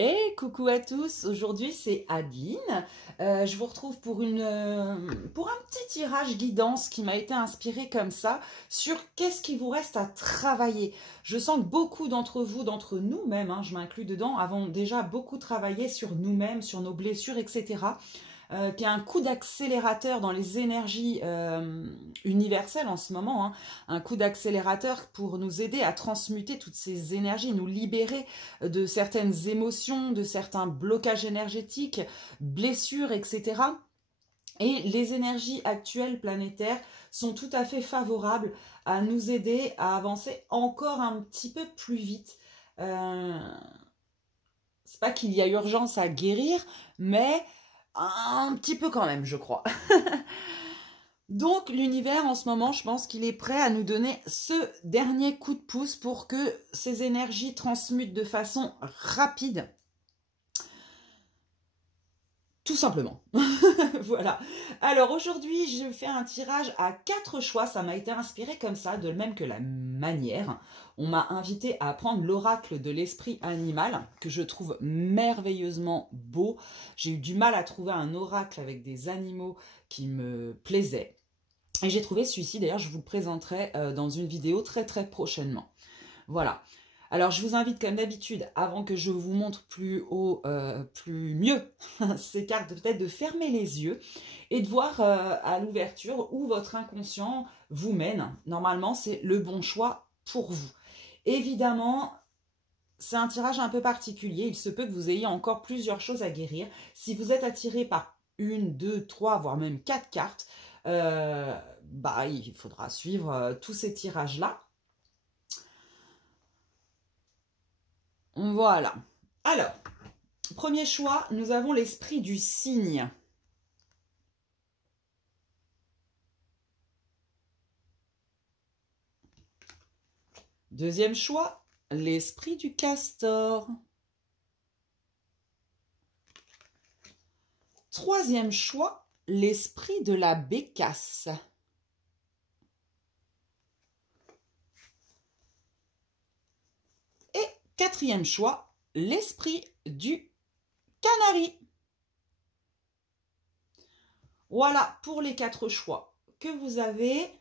Et coucou à tous, aujourd'hui c'est Adeline. Je vous retrouve pour pour un petit tirage guidance qui m'a été inspiré comme ça sur qu'est-ce qu'il vous reste à travailler. Je sens que beaucoup d'entre vous, d'entre nous-mêmes, je m'inclus dedans, avons déjà beaucoup travaillé sur nous-mêmes, sur nos blessures, etc. Qui a un coup d'accélérateur dans les énergies universelles en ce moment, un coup d'accélérateur pour nous aider à transmuter toutes ces énergies, nous libérer de certaines émotions, de certains blocages énergétiques, blessures, etc. Et les énergies actuelles planétaires sont tout à fait favorables à nous aider à avancer encore un petit peu plus vite. C'est pas qu'il y a urgence à guérir, mais un petit peu quand même, je crois. Donc l'univers en ce moment, je pense qu'il est prêt à nous donner ce dernier coup de pouce pour que ces énergies transmutent de façon rapide. Tout simplement. Voilà. Alors aujourd'hui, je fais un tirage à 4 choix. Ça m'a été inspiré comme ça, de même que la manière. On m'a invité à prendre l'oracle de l'esprit animal, que je trouve merveilleusement beau. J'ai eu du mal à trouver un oracle avec des animaux qui me plaisaient. Et j'ai trouvé celui-ci, d'ailleurs, je vous le présenterai dans une vidéo très prochainement. Voilà. Alors, je vous invite, comme d'habitude, avant que je vous montre plus haut, mieux ces cartes, peut-être de fermer les yeux et de voir à l'ouverture où votre inconscient vous mène. Normalement, c'est le bon choix pour vous. Évidemment, c'est un tirage un peu particulier. Il se peut que vous ayez encore plusieurs choses à guérir. Si vous êtes attiré par 1, 2, 3, voire même 4 cartes, il faudra suivre tous ces tirages-là. Voilà. Alors, premier choix, nous avons l'esprit du cygne. Deuxième choix, l'esprit du castor. Troisième choix, l'esprit de la bécasse. Et quatrième choix, l'esprit du canari. Voilà pour les 4 choix que vous avez.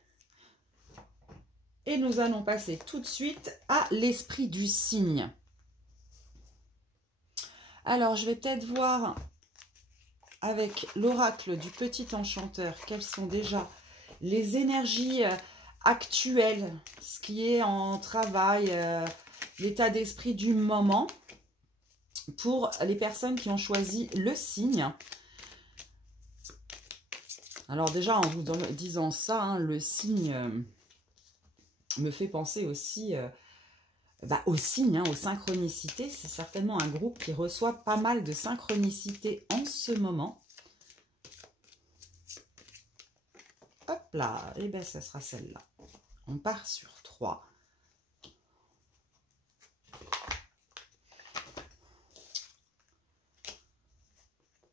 Et nous allons passer tout de suite à l'esprit du cygne. Alors, je vais peut-être voir avec l'oracle du petit enchanteur quelles sont déjà les énergies actuelles, ce qui est en travail, l'état d'esprit du moment pour les personnes qui ont choisi le cygne. Alors déjà, en vous disant ça, le cygne me fait penser aussi au cygne, aux synchronicités. C'est certainement un groupe qui reçoit pas mal de synchronicités en ce moment. Hop là, et bien ça sera celle-là. On part sur 3.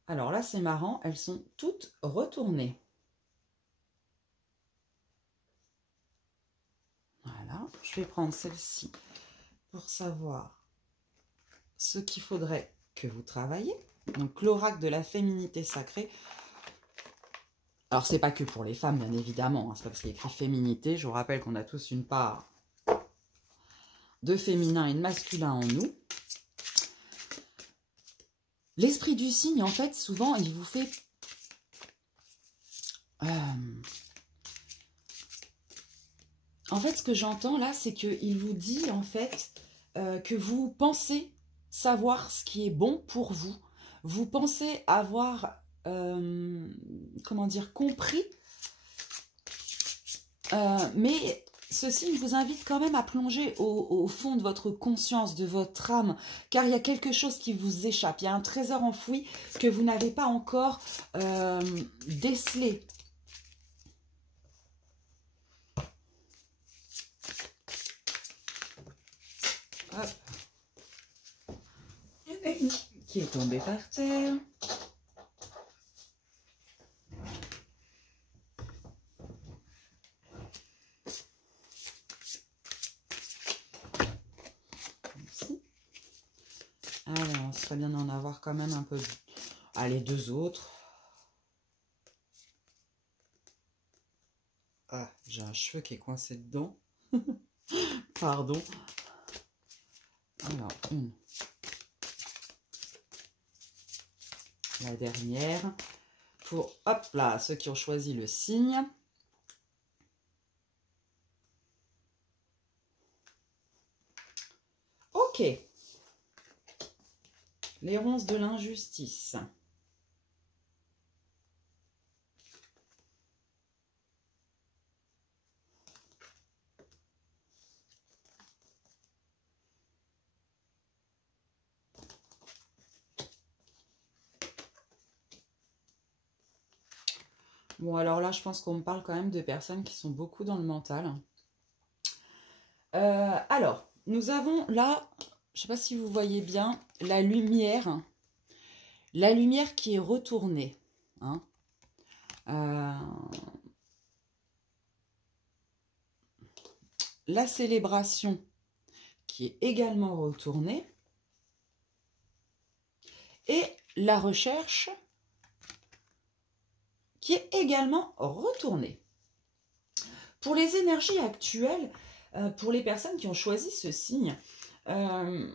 Alors là, c'est marrant, elles sont toutes retournées. Voilà, je vais prendre celle-ci pour savoir ce qu'il faudrait que vous travaillez. Donc, l'oracle de la féminité sacrée. Alors, c'est pas que pour les femmes, bien évidemment. C'est pas parce qu'il y a écrit féminité. Je vous rappelle qu'on a tous une part de féminin et de masculin en nous. L'esprit du cygne, en fait, souvent, il vous fait... En fait, ce que j'entends là, c'est qu'il vous dit, en fait, que vous pensez savoir ce qui est bon pour vous. Vous pensez avoir, comment dire, compris. Mais ceci vous invite quand même à plonger au fond de votre conscience, de votre âme, car il y a quelque chose qui vous échappe. Il y a un trésor enfoui que vous n'avez pas encore décelé. Hop. Il y en a une qui est tombée par terre. Ici. Alors, ce serait bien d'en avoir quand même un peu. Allez, 2 autres. Ah, j'ai un cheveu qui est coincé dedans. Pardon. Alors, une. La dernière. Pour, hop là, ceux qui ont choisi le signe. Ok. Les ronces de l'injustice. Bon, alors là, je pense qu'on me parle quand même de personnes qui sont beaucoup dans le mental. Alors, nous avons là, je ne sais pas si vous voyez bien, la lumière qui est retournée. Hein. La célébration qui est également retournée. Et la recherche qui est également retournée. Pour les énergies actuelles, pour les personnes qui ont choisi ce signe, je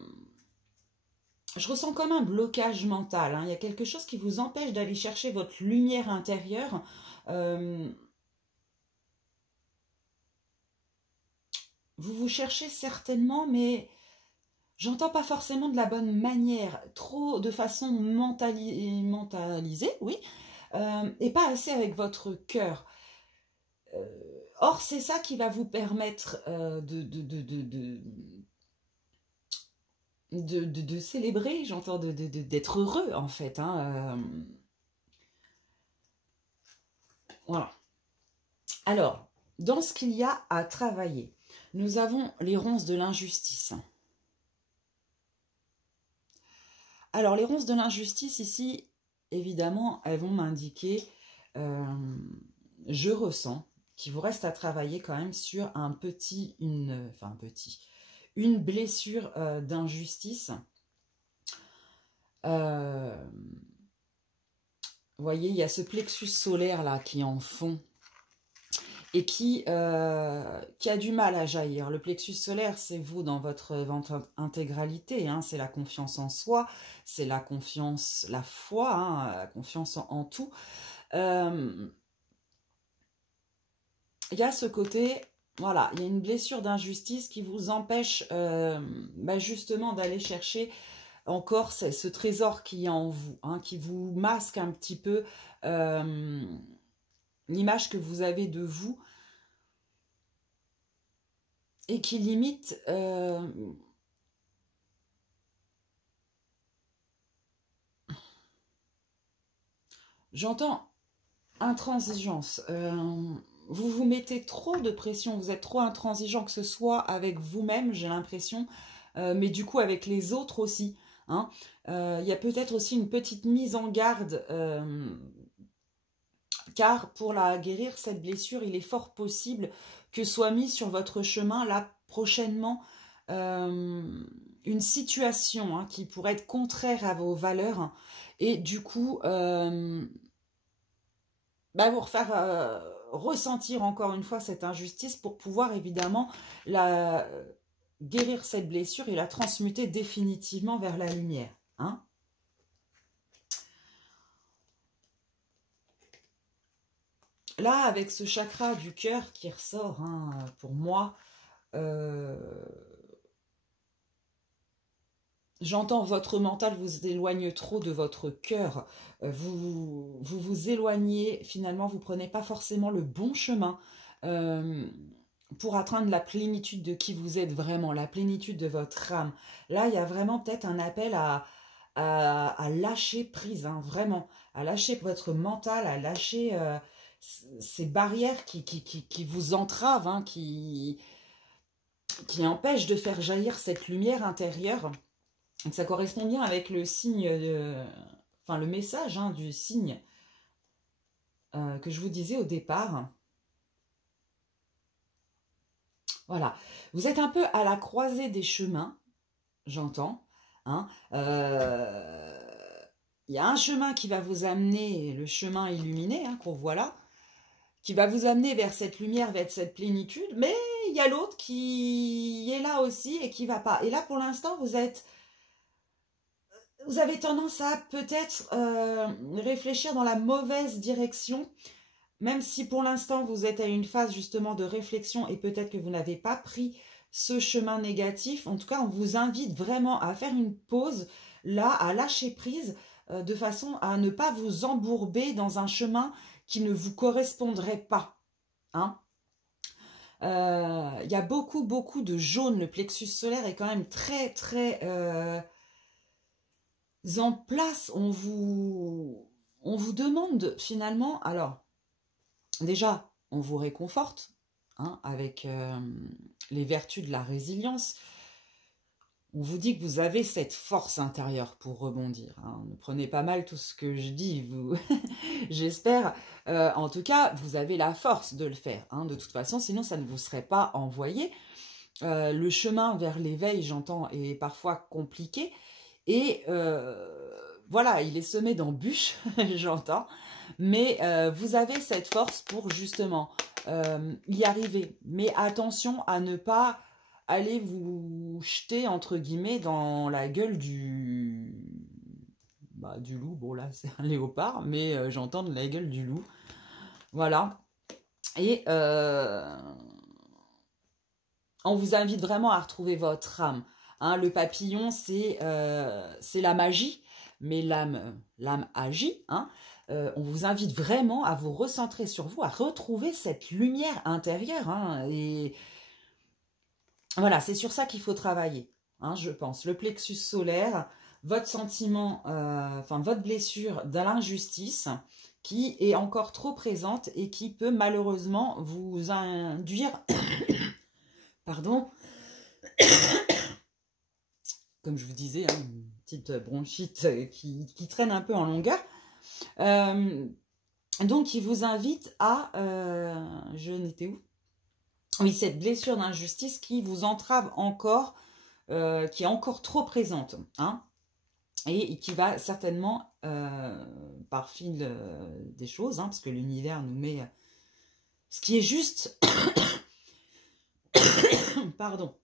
ressens comme un blocage mental. Hein. Il y a quelque chose qui vous empêche d'aller chercher votre lumière intérieure. Vous vous cherchez certainement, mais j'entends pas forcément de la bonne manière, trop de façon mentalisée, oui, et pas assez avec votre cœur. Or, c'est ça qui va vous permettre de célébrer, j'entends, d'être heureux, en fait. Hein, voilà. Alors, dans ce qu'il y a à travailler, nous avons les ronces de l'injustice. Alors, les ronces de l'injustice, ici, évidemment, elles vont m'indiquer, je ressens, qu'il vous reste à travailler quand même sur une blessure d'injustice. Vous voyez, il y a ce plexus solaire là qui est en fond et qui a du mal à jaillir. Le plexus solaire, c'est vous dans votre intégralité, hein, c'est la confiance en soi, c'est la confiance, la foi, hein, la confiance en tout. Il y a ce côté, voilà, il y a une blessure d'injustice qui vous empêche justement d'aller chercher encore ce trésor qui est en vous, hein, qui vous masque un petit peu l'image que vous avez de vous et qui limite j'entends intransigeance. Vous vous mettez trop de pression, vous êtes trop intransigeant, que ce soit avec vous-même, j'ai l'impression, mais du coup avec les autres aussi. Hein. Y a peut-être aussi une petite mise en garde, car pour la guérir, cette blessure, il est fort possible que soit mis sur votre chemin, là, prochainement, une situation hein, qui pourrait être contraire à vos valeurs, et du coup, vous refaire ressentir encore une fois cette injustice pour pouvoir évidemment guérir cette blessure et la transmuter définitivement vers la lumière. Hein. Là, avec ce chakra du cœur qui ressort, hein, pour moi, j'entends votre mental vous éloigne trop de votre cœur. Vous éloignez, finalement, vous ne prenez pas forcément le bon chemin pour atteindre la plénitude de qui vous êtes vraiment, la plénitude de votre âme. Là, il y a vraiment peut-être un appel à lâcher prise, hein, vraiment, à lâcher votre mental, à lâcher ces barrières qui vous entravent, hein, qui empêchent de faire jaillir cette lumière intérieure. Donc ça correspond bien avec le signe, le message hein, du signe que je vous disais au départ. Voilà, vous êtes un peu à la croisée des chemins, j'entends, Hein. Il y a un chemin qui va vous amener, le chemin illuminé, hein, qu'on voit là, qui va vous amener vers cette lumière, vers cette plénitude, mais il y a l'autre qui est là aussi et qui va pas. Et là, pour l'instant, vous avez tendance à peut-être réfléchir dans la mauvaise direction, même si pour l'instant, vous êtes à une phase justement de réflexion et peut-être que vous n'avez pas pris ce chemin négatif. En tout cas, on vous invite vraiment à faire une pause, là, à lâcher prise, de façon à ne pas vous embourber dans un chemin qui ne vous correspondrait pas. Hein. Y a beaucoup, beaucoup de jaune. Le plexus solaire est quand même très, très en place. On vous demande finalement, alors, déjà, on vous réconforte, hein, avec les vertus de la résilience. On vous dit que vous avez cette force intérieure pour rebondir. Hein. Ne prenez pas mal tout ce que je dis, vous. J'espère. En tout cas, vous avez la force de le faire. Hein. De toute façon, sinon, ça ne vous serait pas envoyé. Le chemin vers l'éveil, j'entends, est parfois compliqué. Et voilà, il est semé d'embûches, j'entends. Mais vous avez cette force pour justement y arriver. Mais attention à ne pas aller vous jeter, entre guillemets, dans la gueule du loup. Bon, là, c'est un léopard, mais j'entends de la gueule du loup. Voilà. Et on vous invite vraiment à retrouver votre âme. Hein, le papillon, c'est la magie, mais l'âme agit. Hein. On vous invite vraiment à vous recentrer sur vous, à retrouver cette lumière intérieure. Hein, et voilà, c'est sur ça qu'il faut travailler, hein, je pense. Le plexus solaire, votre sentiment, votre blessure de l'injustice qui est encore trop présente et qui peut malheureusement vous induire, pardon, comme je vous disais, hein, une petite bronchite qui traîne un peu en longueur. Donc, il vous invite à... je n'étais où? Oui, cette blessure d'injustice qui vous entrave encore, qui est encore trop présente, hein, et qui va certainement, par fil des choses, hein, parce que l'univers nous met ce qui est juste, pardon,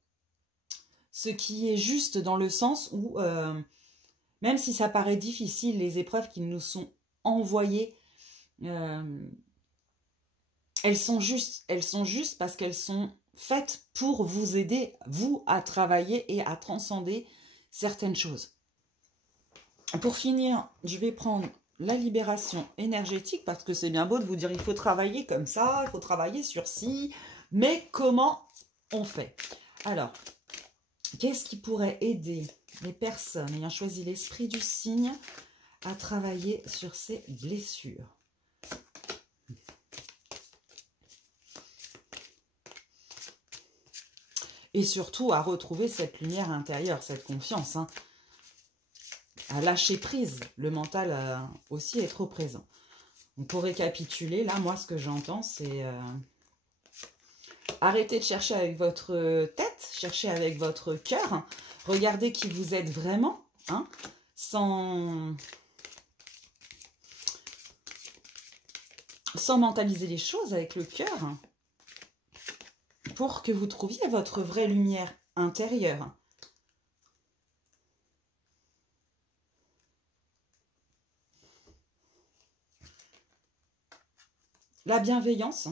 ce qui est juste dans le sens où, même si ça paraît difficile, les épreuves qui nous sont envoyées, elles sont justes parce qu'elles sont faites pour vous aider, vous, à travailler et à transcender certaines choses. Pour finir, je vais prendre la libération énergétique, parce que c'est bien beau de vous dire il faut travailler comme ça, il faut travailler sur ci, mais comment on fait? Alors, qu'est-ce qui pourrait aider les personnes ayant choisi l'esprit du signe à travailler sur ces blessures? Et surtout à retrouver cette lumière intérieure, cette confiance, hein, à lâcher prise. Le mental aussi est trop présent. Donc pour récapituler, là, moi, ce que j'entends, c'est arrêtez de chercher avec votre tête, cherchez avec votre cœur. Regardez qui vous êtes vraiment, hein, sans mentaliser les choses, avec le cœur, pour que vous trouviez votre vraie lumière intérieure. La bienveillance.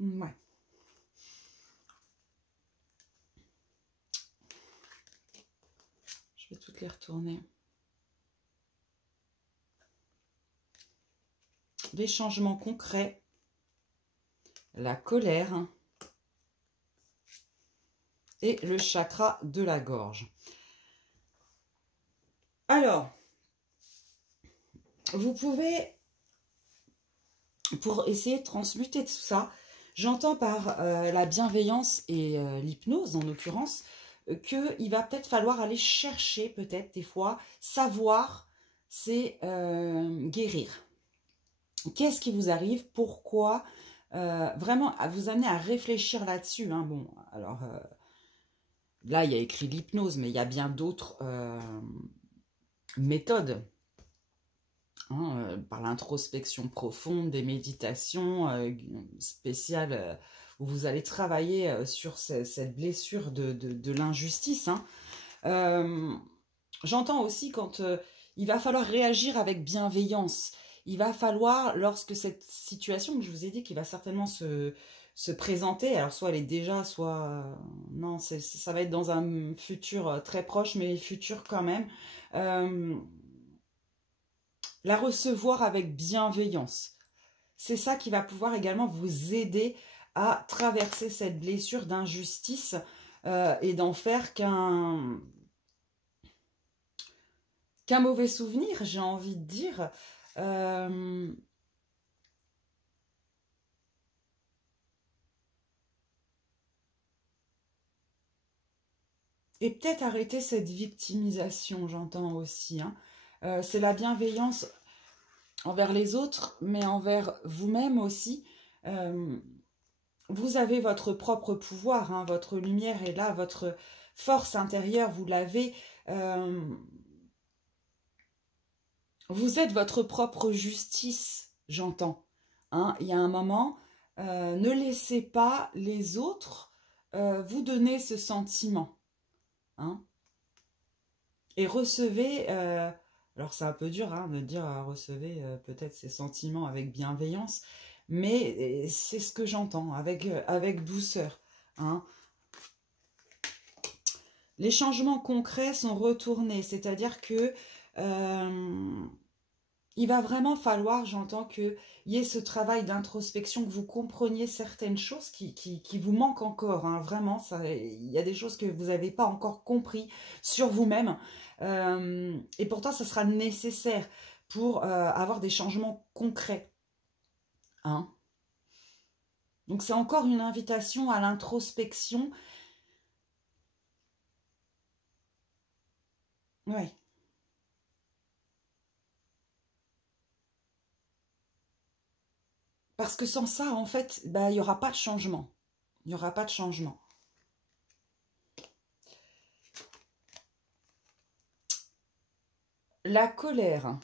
Ouais. Je vais toutes les retourner. Les changements concrets. La colère. Et le chakra de la gorge. Alors, vous pouvez, pour essayer de transmuter tout ça, j'entends par la bienveillance et l'hypnose, en l'occurrence, qu'il va peut-être falloir aller chercher, peut-être des fois, savoir, c'est guérir. Qu'est-ce qui vous arrive? Pourquoi vraiment à vous amener à réfléchir là-dessus. Hein. Bon, alors là, il y a écrit l'hypnose, mais il y a bien d'autres méthodes. Hein, par l'introspection profonde, des méditations spéciales où vous allez travailler sur cette blessure de l'injustice. Hein. J'entends aussi quand il va falloir réagir avec bienveillance. Il va falloir, lorsque cette situation que je vous ai dit qui va certainement se présenter, alors soit elle est déjà, soit... non, ça va être dans un futur très proche, mais futur quand même. La recevoir avec bienveillance. C'est ça qui va pouvoir également vous aider à traverser cette blessure d'injustice et d'en faire qu'un mauvais souvenir, j'ai envie de dire. Et peut-être arrêter cette victimisation, j'entends aussi. Hein. C'est la bienveillance envers les autres, mais envers vous-même aussi. Vous avez votre propre pouvoir, hein, votre lumière est là, votre force intérieure, vous l'avez. Vous êtes votre propre justice, j'entends. Hein. Il y a un moment, ne laissez pas les autres vous donner ce sentiment. Hein. Et recevez... alors c'est un peu dur hein, de dire recevez peut-être ces sentiments avec bienveillance, mais c'est ce que j'entends, avec douceur. Hein. Les changements concrets sont retournés, c'est-à-dire que il va vraiment falloir, j'entends, qu'il y ait ce travail d'introspection, que vous compreniez certaines choses qui vous manquent encore. Hein, vraiment, il y a des choses que vous n'avez pas encore compris sur vous-même. Et pourtant, ça sera nécessaire pour avoir des changements concrets. Hein. Donc, c'est encore une invitation à l'introspection. Oui. Parce que sans ça, en fait, bah, il n'y aura pas de changement. Il n'y aura pas de changement. La colère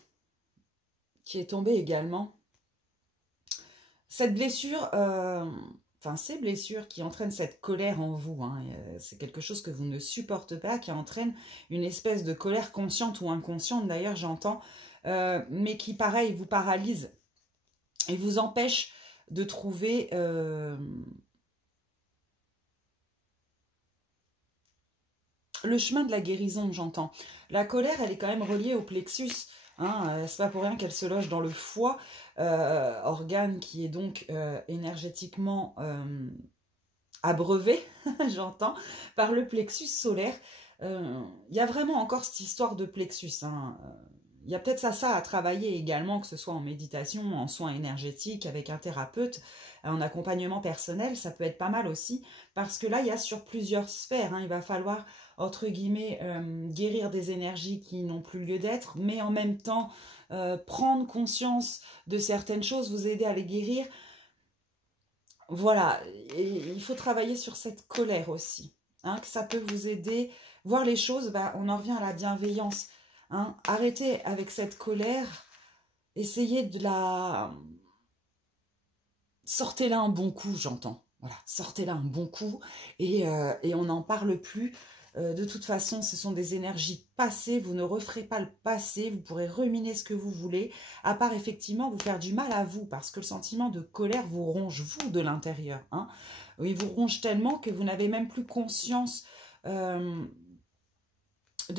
qui est tombée également. Cette blessure, enfin ces blessures qui entraînent cette colère en vous, hein, c'est quelque chose que vous ne supportez pas, qui entraîne une espèce de colère consciente ou inconsciente, d'ailleurs j'entends, mais qui pareil vous paralyse et vous empêche de trouver le chemin de la guérison, j'entends. La colère, elle est quand même reliée au plexus. Hein, c'est pas pour rien qu'elle se loge dans le foie, organe qui est donc énergétiquement abreuvé, j'entends, par le plexus solaire. Il y a vraiment encore cette histoire de plexus. Hein. Il y a peut-être ça à travailler également, que ce soit en méditation, en soins énergétiques, avec un thérapeute, en accompagnement personnel, ça peut être pas mal aussi, parce que là, il y a sur plusieurs sphères. Hein, il va falloir, entre guillemets, guérir des énergies qui n'ont plus lieu d'être, mais en même temps, prendre conscience de certaines choses, vous aider à les guérir. Voilà, et il faut travailler sur cette colère aussi, hein, que ça peut vous aider. Voir les choses, bah, on en revient à la bienveillance. Hein. Arrêtez avec cette colère, essayez de la... Sortez-la un bon coup, j'entends. Voilà, sortez-la un bon coup et on n'en parle plus. De toute façon, ce sont des énergies passées, vous ne referez pas le passé, vous pourrez ruminer ce que vous voulez, à part effectivement vous faire du mal à vous, parce que le sentiment de colère vous ronge, vous, de l'intérieur. Hein. Il vous ronge tellement que vous n'avez même plus conscience de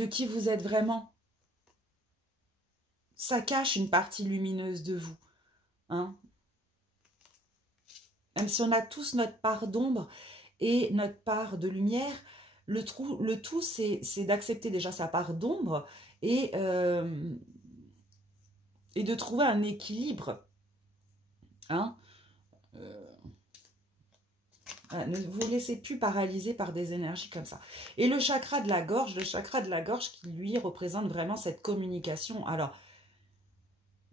qui vous êtes vraiment. Ça cache une partie lumineuse de vous. Hein. Même si on a tous notre part d'ombre et notre part de lumière, le tout, c'est d'accepter déjà sa part d'ombre et de trouver un équilibre. Hein. Ne vous laissez plus paralyser par des énergies comme ça. Et le chakra de la gorge qui lui représente vraiment cette communication. Alors,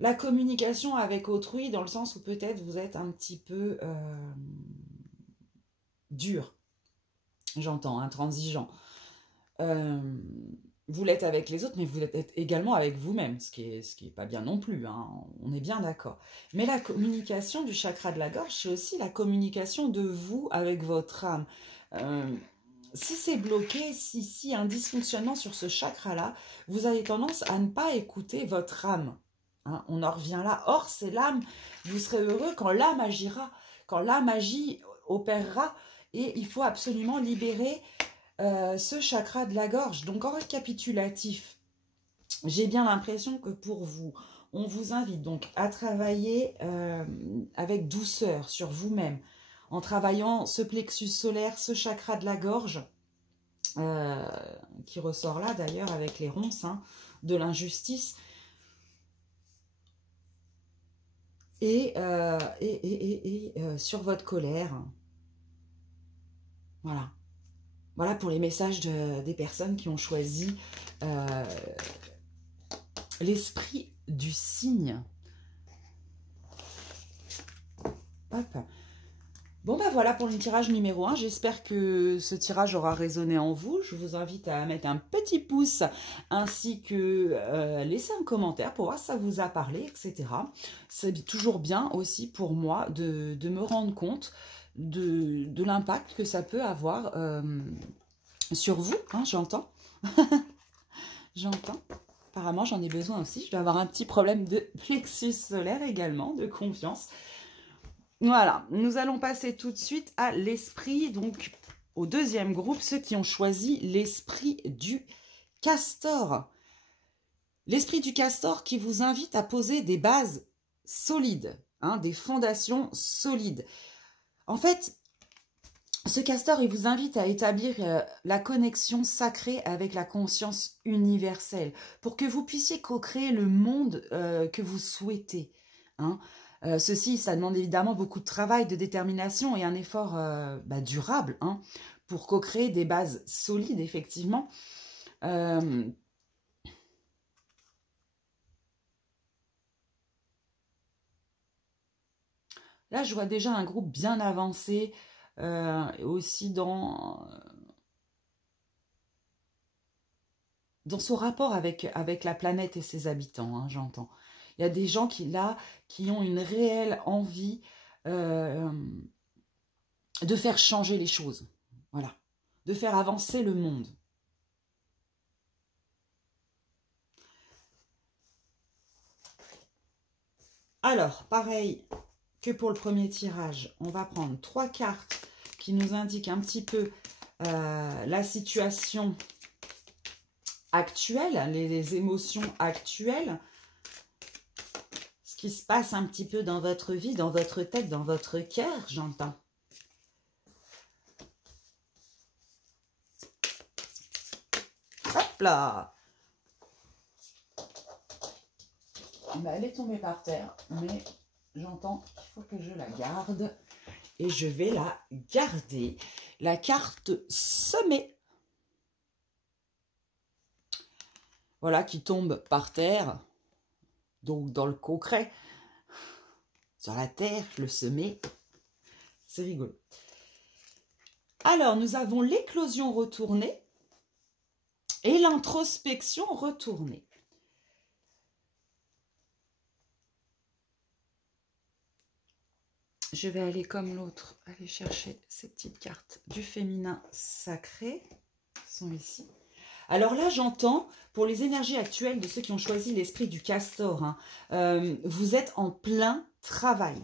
la communication avec autrui, dans le sens où peut-être vous êtes un petit peu dur, j'entends, intransigeant. Vous l'êtes avec les autres, mais vous l'êtes également avec vous-même, ce qui est pas bien non plus, hein, on est bien d'accord. Mais la communication du chakra de la gorge, c'est aussi la communication de vous avec votre âme. Si c'est bloqué, si un dysfonctionnement sur ce chakra-là, vous avez tendance à ne pas écouter votre âme. Hein, on en revient là. Or, c'est l'âme. Vous serez heureux quand l'âme agira, quand la magie opérera. Et il faut absolument libérer ce chakra de la gorge. Donc, en récapitulatif, j'ai bien l'impression que pour vous, on vous invite donc à travailler avec douceur sur vous-même, en travaillant ce plexus solaire, ce chakra de la gorge, qui ressort là d'ailleurs avec les ronces, hein, de l'injustice, et sur votre colère. Voilà. Voilà pour les messages des personnes qui ont choisi l'esprit du signe. Hop. Bon, bah voilà pour le tirage numéro 1. J'espère que ce tirage aura résonné en vous. Je vous invite à mettre un petit pouce ainsi que laisser un commentaire pour voir si ça vous a parlé, etc. C'est toujours bien aussi pour moi de me rendre compte de l'impact que ça peut avoir sur vous, hein, j'entends. J'entends. Apparemment, j'en ai besoin aussi. Je dois avoir un petit problème de plexus solaire également, de confiance. Voilà, nous allons passer tout de suite à l'esprit, donc au deuxième groupe, ceux qui ont choisi l'esprit du castor. L'esprit du castor qui vous invite à poser des bases solides, hein, des fondations solides. En fait, ce castor, il vous invite à établir la connexion sacrée avec la conscience universelle pour que vous puissiez co-créer le monde que vous souhaitez. Hein. Ceci, ça demande évidemment beaucoup de travail, de détermination et un effort durable, hein, pour co-créer des bases solides, effectivement. Là, je vois déjà un groupe bien avancé, aussi dans son rapport avec la planète et ses habitants, hein, j'entends. Il y a des gens qui ont une réelle envie de faire changer les choses. Voilà. De faire avancer le monde. Alors, pareil que pour le premier tirage, on va prendre 3 cartes qui nous indiquent un petit peu la situation actuelle, les émotions actuelles, ce qui se passe un petit peu dans votre vie, dans votre tête, dans votre cœur, j'entends. Hop là! Elle est tombée par terre, mais j'entends qu'il faut que je la garde. Et je vais la garder. La carte semée. Voilà, qui tombe par terre. Donc dans le concret. Sur la terre, le semer. C'est rigolo. Alors, nous avons l'éclosion retournée et l'introspection retournée. Je vais aller comme l'autre, aller chercher ces petites cartes du féminin sacré, qui sont ici. Alors là, j'entends, pour les énergies actuelles de ceux qui ont choisi l'esprit du castor, hein, vous êtes en plein travail.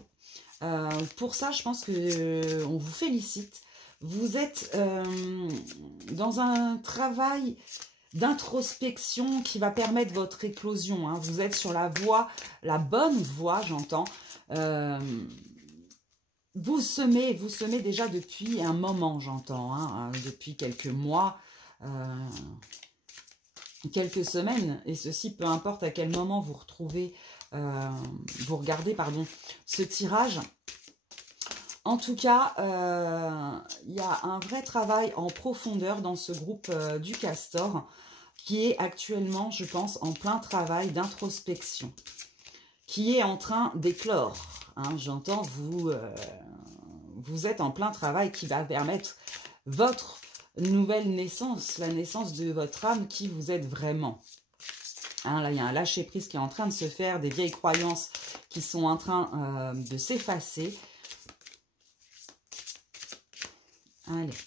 Pour ça, je pense qu'on vous félicite. Vous êtes dans un travail d'introspection qui va permettre votre éclosion. Hein. Vous êtes sur la voie, la bonne voie, j'entends. Vous semez déjà depuis un moment, j'entends, hein, depuis quelques mois, quelques semaines, et ceci peu importe à quel moment vous retrouvez, vous regardez, pardon, ce tirage. En tout cas, il y a un vrai travail en profondeur dans ce groupe du castor, qui est actuellement, je pense, en plein travail d'introspection. qui est en train d'éclore. Hein, j'entends, vous êtes en plein travail qui va permettre votre nouvelle naissance, la naissance de votre âme qui vous êtes vraiment. Hein, là, il y a un lâcher-prise qui est en train de se faire, des vieilles croyances qui sont en train de s'effacer. Allez,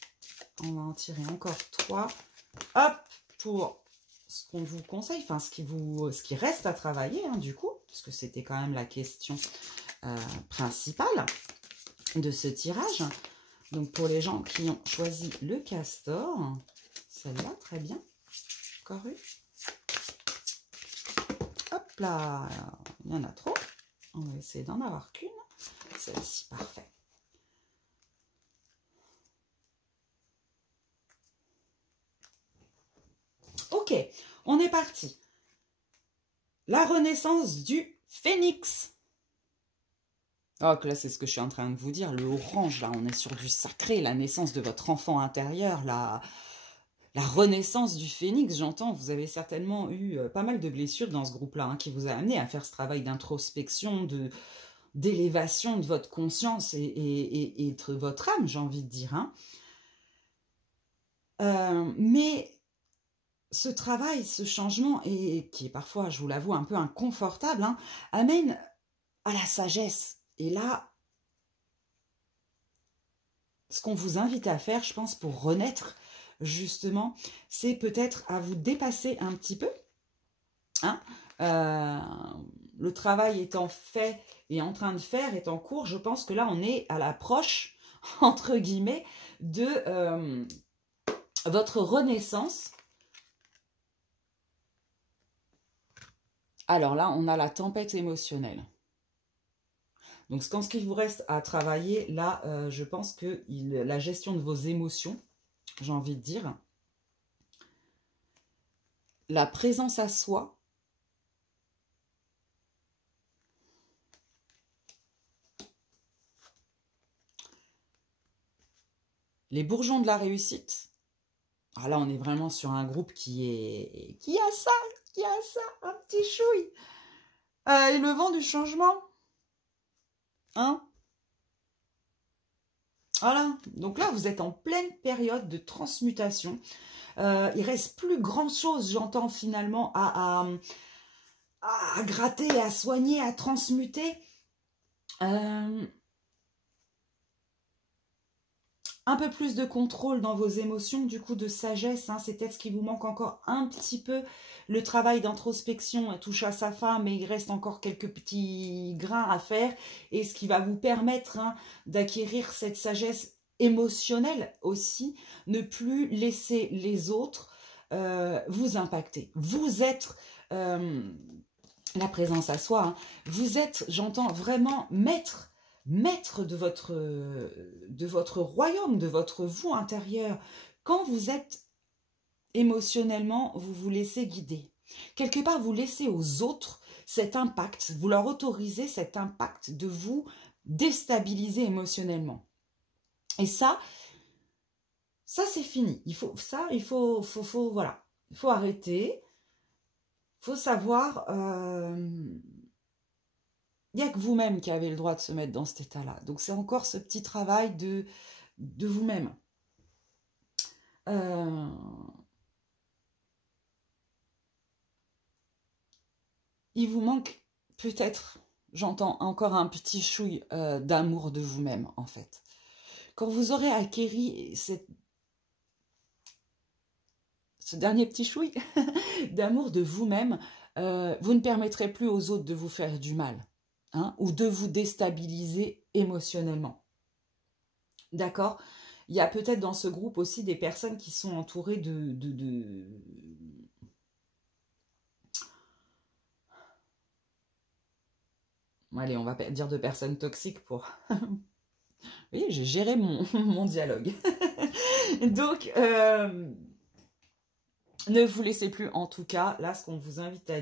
on va en tirer encore 3. Hop, pour ce qu'on vous conseille, enfin ce qui reste à travailler, hein, du coup, puisque c'était quand même la question principale de ce tirage. Donc, pour les gens qui ont choisi le castor, celle-là, très bien. Encore une. Hop là, il y en a trop. On va essayer d'en avoir qu'une. Celle-ci, parfait. Ok, on est parti. La renaissance du phénix. Oh, que là, c'est ce que je suis en train de vous dire. Le orange, là, on est sur du sacré. La naissance de votre enfant intérieur, la renaissance du phénix, j'entends. Vous avez certainement eu pas mal de blessures dans ce groupe-là, hein, qui vous a amené à faire ce travail d'introspection, d'élévation de votre conscience et de votre âme, j'ai envie de dire. Hein. Mais ce travail, ce changement, et qui est parfois, je vous l'avoue, un peu inconfortable, hein, amène à la sagesse. Et là, ce qu'on vous invite à faire, je pense, pour renaître, justement, c'est peut-être à vous dépasser un petit peu. Hein, le travail étant fait et en train de faire, est en cours, je pense que là, on est à l'approche, entre guillemets, de votre renaissance. Alors là, on a la tempête émotionnelle. Donc, quand ce qu'il vous reste à travailler, là, je pense que la gestion de vos émotions, j'ai envie de dire, la présence à soi, les bourgeons de la réussite. Alors là, on est vraiment sur un groupe qui a ça, un petit chouille. Et le vent du changement. Hein? Voilà, donc là, vous êtes en pleine période de transmutation. Il reste plus grand-chose, j'entends finalement, à gratter, à soigner, à transmuter. Un peu plus de contrôle dans vos émotions, du coup de sagesse, hein, c'est peut-être ce qui vous manque encore un petit peu. Le travail d'introspection touche à sa fin, mais il reste encore quelques petits grains à faire. Et ce qui va vous permettre, hein, d'acquérir cette sagesse émotionnelle aussi, ne plus laisser les autres vous impacter. Vous êtes... la présence à soi, hein, vous êtes, j'entends, vraiment maître de votre royaume, de votre vous intérieur. Quand vous êtes émotionnellement, vous vous laissez guider. Quelque part, vous laissez aux autres cet impact, vous leur autorisez cet impact de vous déstabiliser émotionnellement. Et ça c'est fini. Il faut voilà. Il faut arrêter. Il faut savoir... il n'y a que vous-même qui avez le droit de se mettre dans cet état-là. Donc, c'est encore ce petit travail de vous-même. Il vous manque peut-être, j'entends encore un petit chouille d'amour de vous-même, en fait. Quand vous aurez acquéri ce dernier petit chouille d'amour de vous-même, vous ne permettrez plus aux autres de vous faire du mal. Hein, ou de vous déstabiliser émotionnellement. D'accord? Il y a peut-être dans ce groupe aussi des personnes qui sont entourées Allez, on va pas dire de personnes toxiques pour... Oui, j'ai géré mon dialogue. Donc, ne vous laissez plus, en tout cas, là, ce qu'on vous invite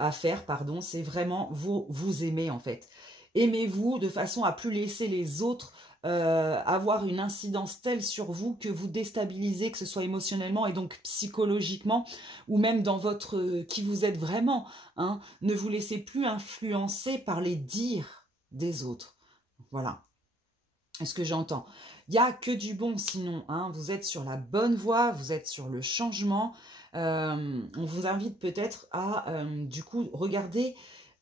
à faire, c'est vraiment vous aimer, en fait. Aimez-vous de façon à plus laisser les autres avoir une incidence telle sur vous que vous déstabilisez, que ce soit émotionnellement et donc psychologiquement, ou même dans votre qui vous êtes vraiment. Hein, ne vous laissez plus influencer par les dires des autres. Voilà ce que j'entends. Il n'y a que du bon sinon. Hein, vous êtes sur la bonne voie, vous êtes sur le changement. On vous invite peut-être à, du coup, regarder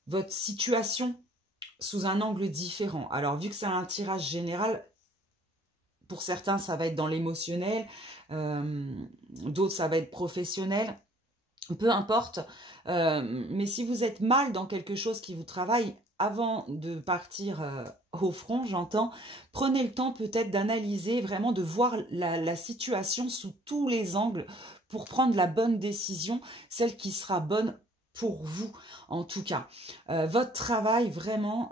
votre situation sous un angle différent. Alors, vu que c'est un tirage général, pour certains, ça va être dans l'émotionnel, d'autres, ça va être professionnel, peu importe. Mais si vous êtes mal dans quelque chose qui vous travaille, avant de partir au front, j'entends, prenez le temps peut-être d'analyser, vraiment de voir la situation sous tous les angles pour prendre la bonne décision, celle qui sera bonne pour vous, en tout cas. Votre travail, vraiment,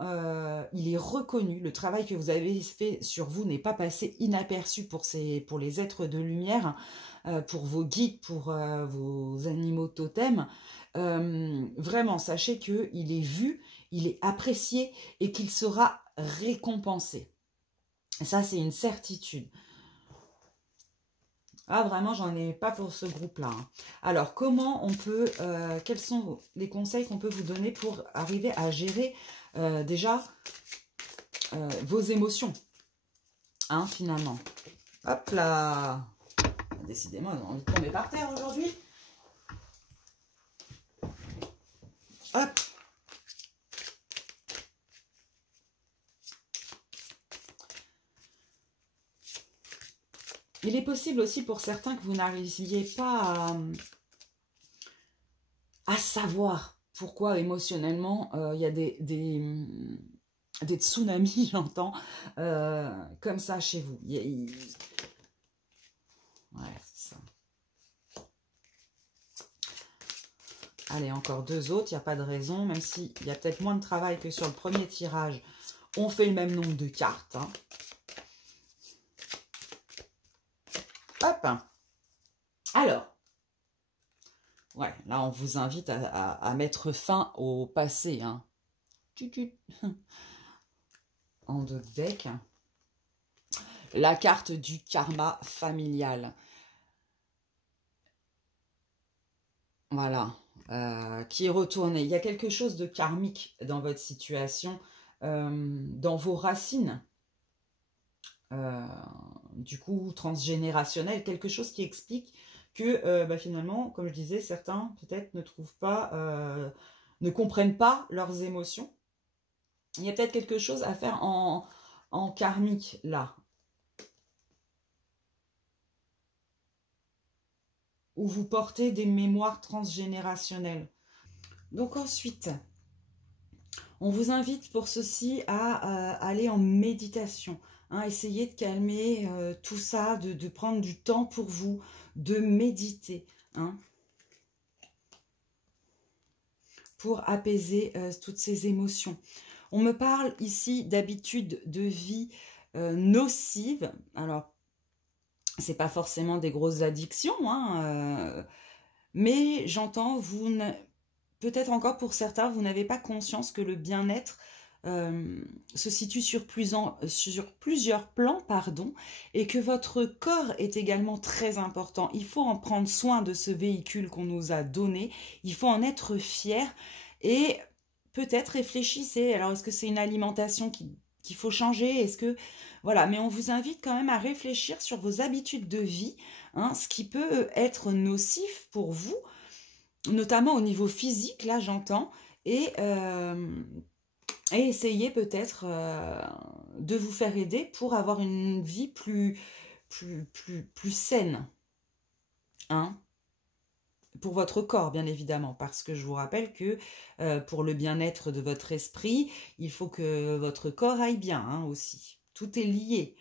il est reconnu. Le travail que vous avez fait sur vous n'est pas passé inaperçu pour les êtres de lumière, pour vos guides, pour vos animaux totems. Vraiment, sachez qu'il est vu, il est apprécié et qu'il sera récompensé. Ça, c'est une certitude. Ah, vraiment, j'en ai pas pour ce groupe-là. Hein. Alors, comment on peut, quels sont les conseils qu'on peut vous donner pour arriver à gérer déjà vos émotions, hein, finalement. Hop là. Décidément, on a envie de tomber par terre aujourd'hui. Hop. Il est possible aussi pour certains que vous n'arriviez pas à savoir pourquoi émotionnellement il y a des tsunamis, j'entends, comme ça chez vous. Ouais, c'est ça. Allez, encore deux autres, il n'y a pas de raison, même s'il y a peut-être moins de travail que sur le premier tirage, on fait le même nombre de cartes. Hein. Hop. Alors, ouais, là, on vous invite à mettre fin au passé. Hein. En deux decks. La carte du karma familial. Voilà. Qui est retournée. Il y a quelque chose de karmique dans votre situation, dans vos racines. Du coup, transgénérationnel. Quelque chose qui explique que finalement, comme je disais, certains peut-être ne trouvent pas, ne comprennent pas leurs émotions. Il y a peut-être quelque chose à faire en karmique là. Où vous portez des mémoires transgénérationnelles. Donc ensuite, on vous invite pour ceci à aller en méditation. Hein, essayez de calmer tout ça, de prendre du temps pour vous, de méditer. Hein, pour apaiser toutes ces émotions. On me parle ici d'habitudes de vie nocives. Alors, c'est pas forcément des grosses addictions, hein, mais j'entends, peut-être encore pour certains, vous n'avez pas conscience que le bien-être se situe sur plusieurs plans, pardon, et que votre corps est également très important. Il faut en prendre soin de ce véhicule qu'on nous a donné, il faut en être fier, et peut-être réfléchissez, alors est-ce que c'est une alimentation qu'il faut changer, est-ce que... Voilà, mais on vous invite quand même à réfléchir sur vos habitudes de vie, hein, ce qui peut être nocif pour vous, notamment au niveau physique, là j'entends, et essayez peut-être de vous faire aider pour avoir une vie plus saine, hein, pour votre corps, bien évidemment, parce que je vous rappelle que pour le bien-être de votre esprit, il faut que votre corps aille bien, hein, aussi. Tout est lié.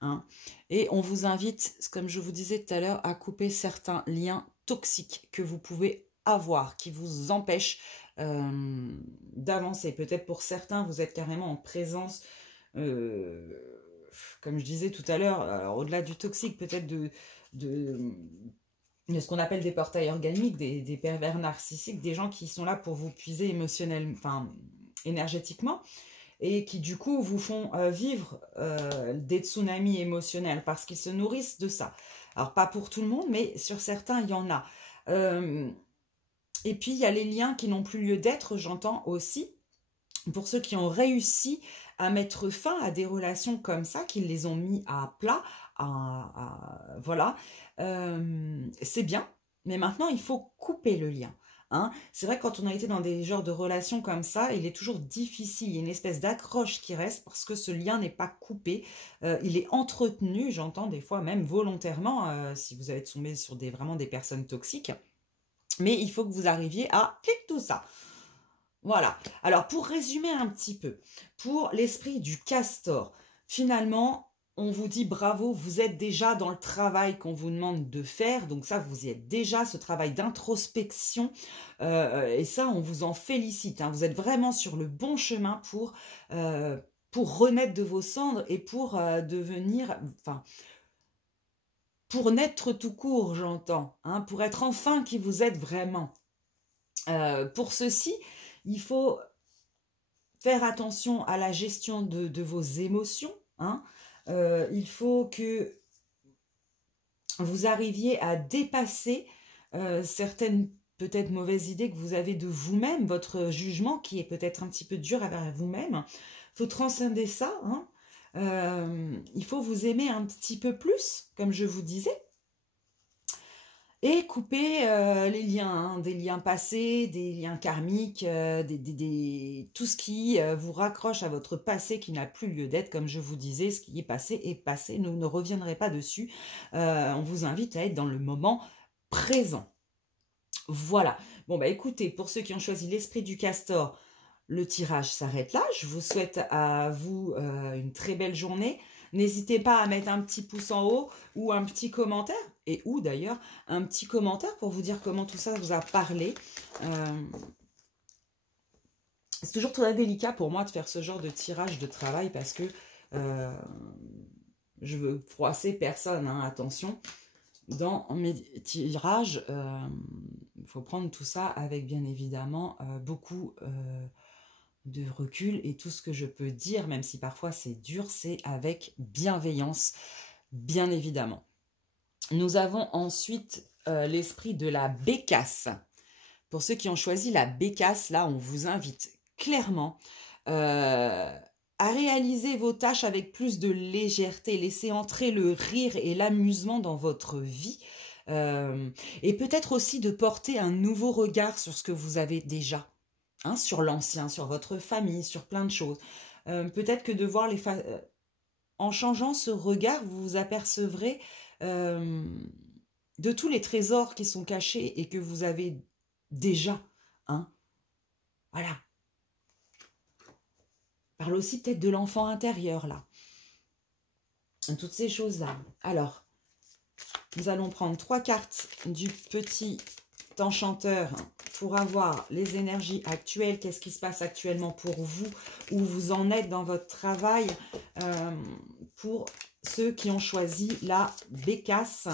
Hein. Et on vous invite, comme je vous disais tout à l'heure, à couper certains liens toxiques que vous pouvez avoir, qui vous empêchent d'avancer. Peut-être pour certains, vous êtes carrément en présence, comme je disais tout à l'heure, au-delà du toxique, peut-être de ce qu'on appelle des portails organiques, des pervers narcissiques, des gens qui sont là pour vous puiser émotionnellement, enfin, énergétiquement. et qui du coup vous font vivre des tsunamis émotionnels parce qu'ils se nourrissent de ça. Alors pas pour tout le monde, mais sur certains il y en a. Et puis il y a les liens qui n'ont plus lieu d'être, j'entends aussi, pour ceux qui ont réussi à mettre fin à des relations comme ça, qui les ont mis à plat, voilà, c'est bien, mais maintenant il faut couper le lien. Hein. C'est vrai que quand on a été dans des genres de relations comme ça, il est toujours difficile, il y a une espèce d'accroche qui reste parce que ce lien n'est pas coupé, il est entretenu, j'entends des fois même volontairement, si vous avez tombé sur vraiment des personnes toxiques, mais il faut que vous arriviez à cliquer tout ça. Voilà. Alors, pour résumer un petit peu, pour l'esprit du castor, finalement, on vous dit bravo, vous êtes déjà dans le travail qu'on vous demande de faire. Donc ça, vous y êtes déjà, ce travail d'introspection. Et ça, on vous en félicite. Hein. Vous êtes vraiment sur le bon chemin pour renaître de vos cendres et pour devenir... Enfin, pour naître tout court, j'entends. Hein, pour être enfin qui vous êtes vraiment. Pour ceci... Il faut faire attention à la gestion de vos émotions. Hein. Il faut que vous arriviez à dépasser certaines peut-être mauvaises idées que vous avez de vous-même, votre jugement qui est peut-être un petit peu dur envers vous-même. Il faut transcender ça. Hein. Il faut vous aimer un petit peu plus, comme je vous disais. Et couper les liens, hein, des liens passés, des liens karmiques, tout ce qui vous raccroche à votre passé qui n'a plus lieu d'être, comme je vous disais, ce qui est passé, nous ne reviendrez pas dessus. On vous invite à être dans le moment présent. Voilà. Bon, bah écoutez, pour ceux qui ont choisi l'esprit du castor, le tirage s'arrête là. Je vous souhaite à vous une très belle journée. N'hésitez pas à mettre un petit pouce en haut ou un petit commentaire, et ou d'ailleurs un petit commentaire pour vous dire comment tout ça vous a parlé. C'est toujours très délicat pour moi de faire ce genre de tirage de travail parce que je veux froisser personne, hein, attention. Dans mes tirages, il faut prendre tout ça avec bien évidemment beaucoup... de recul, et tout ce que je peux dire, même si parfois c'est dur, c'est avec bienveillance, bien évidemment. Nous avons ensuite l'esprit de la bécasse. Pour ceux qui ont choisi la bécasse, là, on vous invite clairement à réaliser vos tâches avec plus de légèreté, laisser entrer le rire et l'amusement dans votre vie, et peut-être aussi de porter un nouveau regard sur ce que vous avez déjà. Hein, sur l'ancien, sur votre famille, sur plein de choses. Peut-être que de voir en changeant ce regard, vous vous apercevrez de tous les trésors qui sont cachés et que vous avez déjà. Hein. Voilà. Parle aussi peut-être de l'enfant intérieur, là. Toutes ces choses-là. Alors, nous allons prendre 3 cartes du petit enchanteur pour avoir les énergies actuelles, qu'est-ce qui se passe actuellement pour vous, où vous en êtes dans votre travail, pour ceux qui ont choisi la bécasse.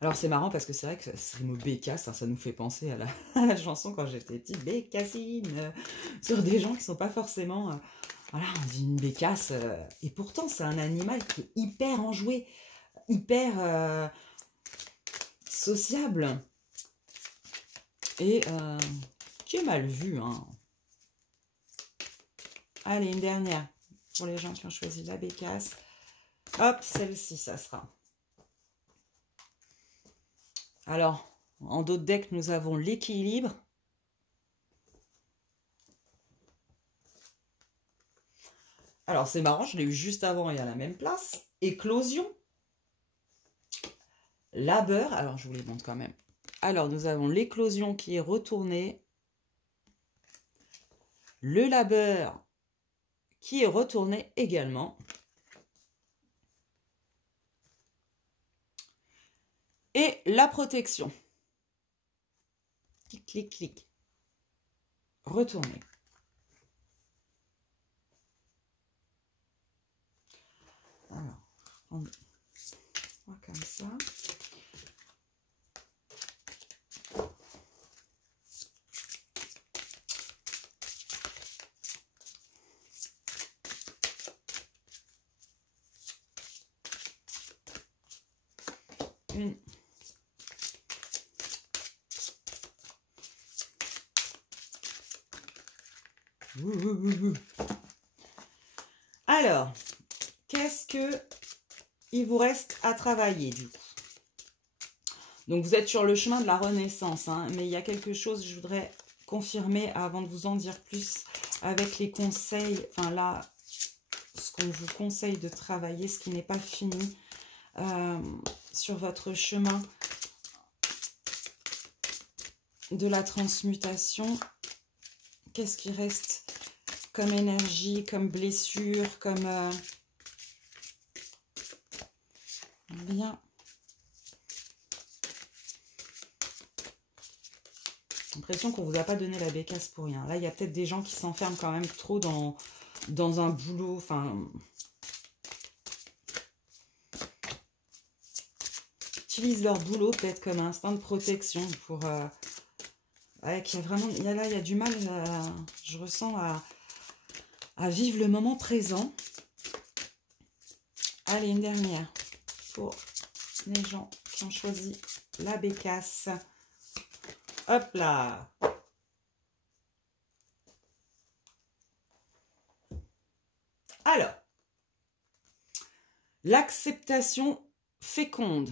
Alors c'est marrant parce que c'est vrai que ce mot bécasse, hein, ça nous fait penser à la chanson quand j'étais petite, bécassine, sur des gens qui sont pas forcément... voilà, on dit une bécasse, et pourtant c'est un animal qui est hyper enjoué, hyper sociable, et qui est mal vu. Hein. Allez, une dernière, pour les gens qui ont choisi la bécasse. Hop, celle-ci, ça sera. Alors, en d'autres decks, nous avons l'équilibre. Alors, c'est marrant, je l'ai eu juste avant et à la même place. Éclosion. Labeur. Alors, je vous les montre quand même. Alors, nous avons l'éclosion qui est retournée. Le labeur qui est retourné également. Et la protection. Clic, clic, clic. Retourner. Alors, on va comme ça. une. Alors, qu'est-ce que il vous reste à travailler du coup? Donc, vous êtes sur le chemin de la renaissance, hein, mais il y a quelque chose que je voudrais confirmer avant de vous en dire plus avec les conseils. Enfin, là, ce qu'on vous conseille de travailler, ce qui n'est pas fini sur votre chemin de la transmutation. Qu'est-ce qui reste comme énergie, comme blessure, comme... Bien. L'impression qu'on ne vous a pas donné la bécasse pour rien. Là, il y a peut-être des gens qui s'enferment quand même trop dans un boulot. Enfin, utilisent leur boulot peut-être comme instinct de protection pour... ouais, qu'il y a vraiment... il y a du mal, je ressens, à vivre le moment présent. Allez, une dernière pour les gens qui ont choisi la bécasse. Hop là! Alors, l'acceptation féconde.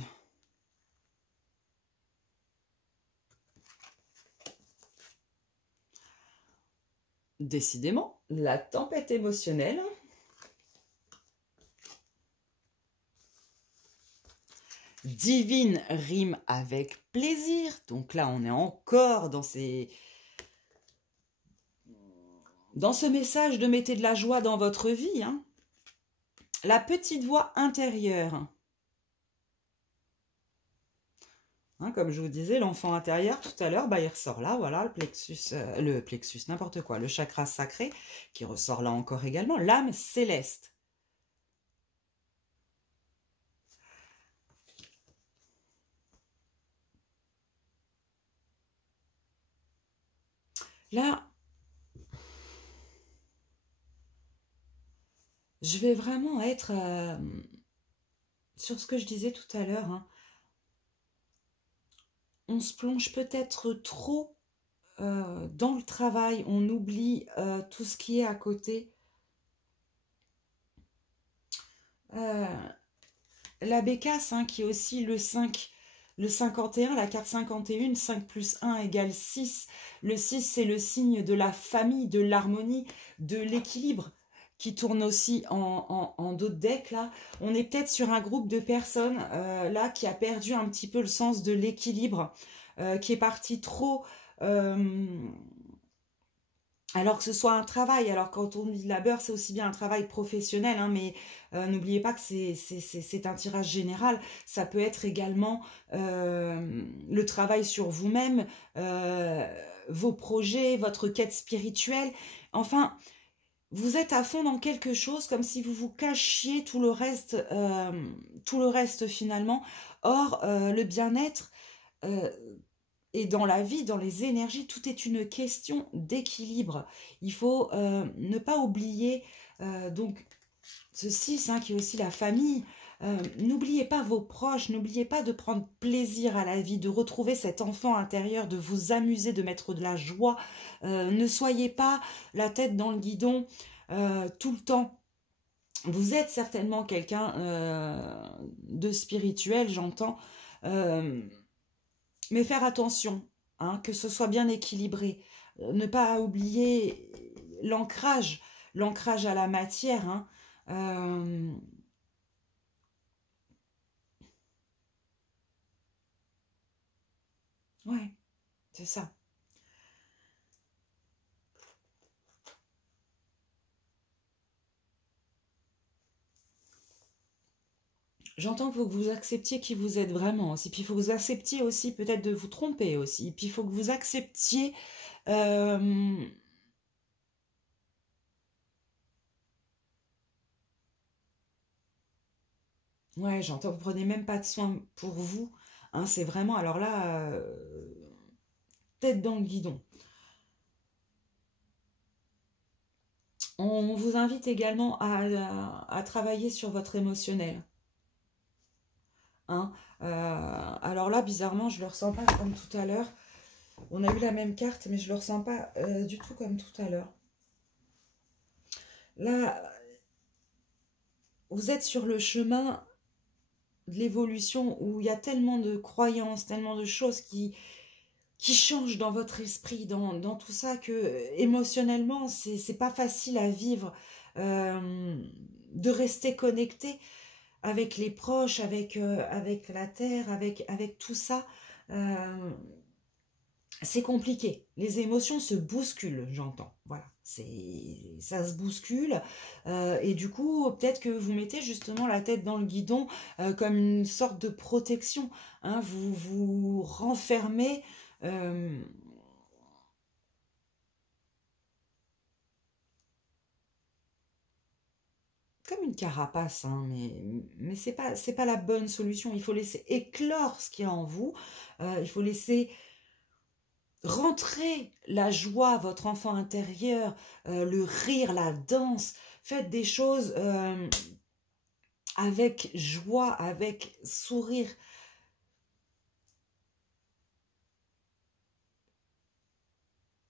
Décidément, la tempête émotionnelle. Divine rime avec plaisir. Donc là, on est encore dans ce message de mettez de la joie dans votre vie. Hein. La petite voix intérieure. Hein, comme je vous disais, l'enfant intérieur, tout à l'heure, bah, il ressort là, voilà, le plexus, n'importe quoi, le chakra sacré, qui ressort là encore également, l'âme céleste. Là, je vais vraiment être sur ce que je disais tout à l'heure. Hein. On se plonge peut-être trop dans le travail, on oublie tout ce qui est à côté. La bécasse, hein, qui est aussi le 5, le 51, la carte 51, 5 plus 1 égale 6. Le 6, c'est le signe de la famille, de l'harmonie, de l'équilibre, qui tourne aussi en d'autres decks. Là. On est peut-être sur un groupe de personnes là qui a perdu un petit peu le sens de l'équilibre, qui est parti trop... alors que ce soit un travail, alors quand on dit labeur, c'est aussi bien un travail professionnel, hein, mais n'oubliez pas que c'est un tirage général. Ça peut être également le travail sur vous-même, vos projets, votre quête spirituelle. Enfin, vous êtes à fond dans quelque chose comme si vous vous cachiez tout le reste finalement. Or, le bien-être... et dans la vie, dans les énergies, tout est une question d'équilibre. Il faut ne pas oublier donc ce 6 hein, qui est aussi la famille. N'oubliez pas vos proches, n'oubliez pas de prendre plaisir à la vie, de retrouver cet enfant intérieur, de vous amuser, de mettre de la joie. Ne soyez pas la tête dans le guidon tout le temps. Vous êtes certainement quelqu'un de spirituel, j'entends. Mais faire attention, hein, que ce soit bien équilibré. Ne pas oublier l'ancrage à la matière. Hein. Ouais, c'est ça. J'entends qu'il faut que vous acceptiez qui vous êtes vraiment aussi. Puis il faut que vous acceptiez aussi peut-être de vous tromper aussi. Puis il faut que vous acceptiez... Ouais, j'entends que vous prenez même pas de soin pour vous. Hein, c'est vraiment... Alors là, tête dans le guidon. On vous invite également à travailler sur votre émotionnel. Hein. Alors là, bizarrement, je ne le ressens pas comme tout à l'heure. On a eu la même carte, mais je ne le ressens pas du tout comme tout à l'heure. Là, vous êtes sur le chemin de l'évolution où il y a tellement de croyances, tellement de choses qui changent dans votre esprit, dans tout ça, que émotionnellement, c'est pas facile à vivre, de rester connecté avec les proches, avec la terre, avec tout ça. C'est compliqué. Les émotions se bousculent, j'entends. Voilà, ça se bouscule. Et du coup, peut-être que vous mettez justement la tête dans le guidon comme une sorte de protection. Hein, vous vous renfermez. Comme une carapace, hein, mais c'est pas la bonne solution. Il faut laisser éclore ce qu'il y a en vous. Il faut laisser rentrer la joie, votre enfant intérieur, le rire, la danse. Faites des choses avec joie, avec sourire.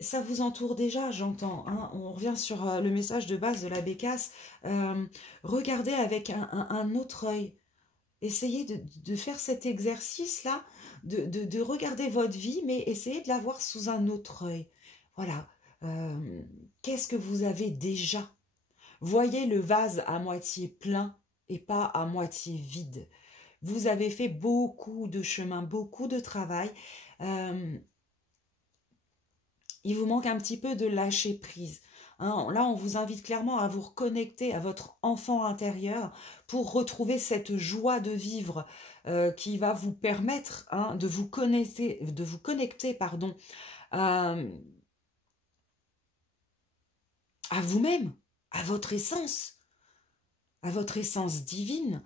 Ça vous entoure déjà, j'entends. Hein. On revient sur le message de base de la bécasse. Regardez avec un autre œil. Essayez de faire cet exercice-là, de regarder votre vie, mais essayez de la voir sous un autre œil. Voilà. Qu'est-ce que vous avez déjà? Voyez le vase à moitié plein et pas à moitié vide. Vous avez fait beaucoup de chemin, beaucoup de travail. Il vous manque un petit peu de lâcher prise. Hein, là, on vous invite clairement à vous reconnecter à votre enfant intérieur pour retrouver cette joie de vivre qui va vous permettre de vous connecter pardon, à vous-même, à votre essence divine.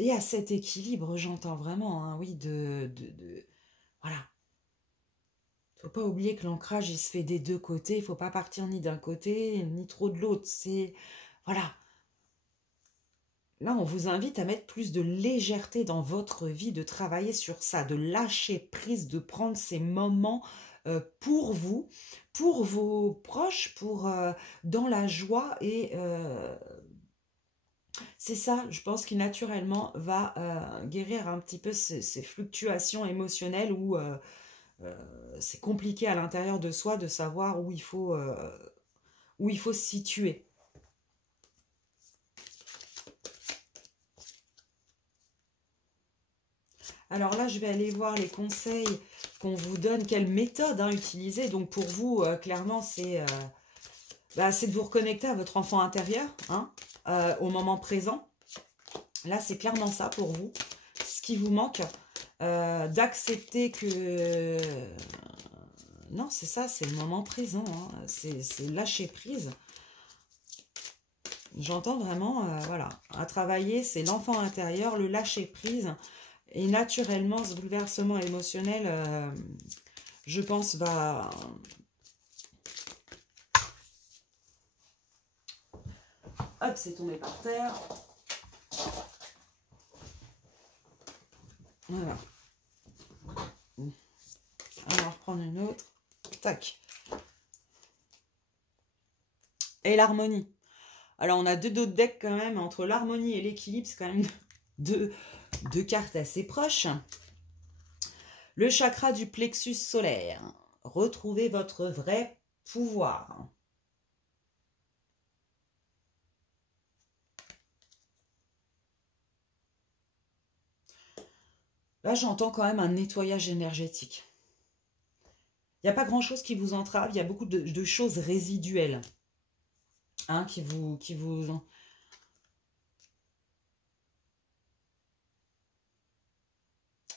Et à cet équilibre, j'entends vraiment, hein, oui, voilà. Faut pas oublier que l'ancrage, il se fait des deux côtés. Il faut pas partir ni d'un côté, ni trop de l'autre. C'est... Voilà. Là, on vous invite à mettre plus de légèreté dans votre vie, de travailler sur ça, de lâcher prise, de prendre ces moments pour vous, pour vos proches, dans la joie. Et c'est ça, je pense, qui naturellement va guérir un petit peu ces fluctuations émotionnelles où c'est compliqué à l'intérieur de soi de savoir où il faut se situer. Alors là, je vais aller voir les conseils qu'on vous donne, quelle méthode utiliser. Donc pour vous, clairement, c'est de vous reconnecter à votre enfant intérieur, hein, au moment présent. Là, c'est clairement ça pour vous. Ce qui vous manque, d'accepter que... non, c'est ça, c'est le moment présent. Hein, c'est lâcher prise. J'entends vraiment, voilà, à travailler, c'est l'enfant intérieur, le lâcher prise. Et naturellement, ce bouleversement émotionnel, je pense, va... Hop, c'est tombé par terre. Voilà. On va reprendre une autre. Tac. Et l'harmonie. Alors, on a deux autres decks quand même. Entre l'harmonie et l'équilibre, c'est quand même deux cartes assez proches. Le chakra du plexus solaire. Retrouvez votre vrai pouvoir. Là, j'entends quand même un nettoyage énergétique. Il n'y a pas grand-chose qui vous entrave. Il y a beaucoup de choses résiduelles hein, qui vous...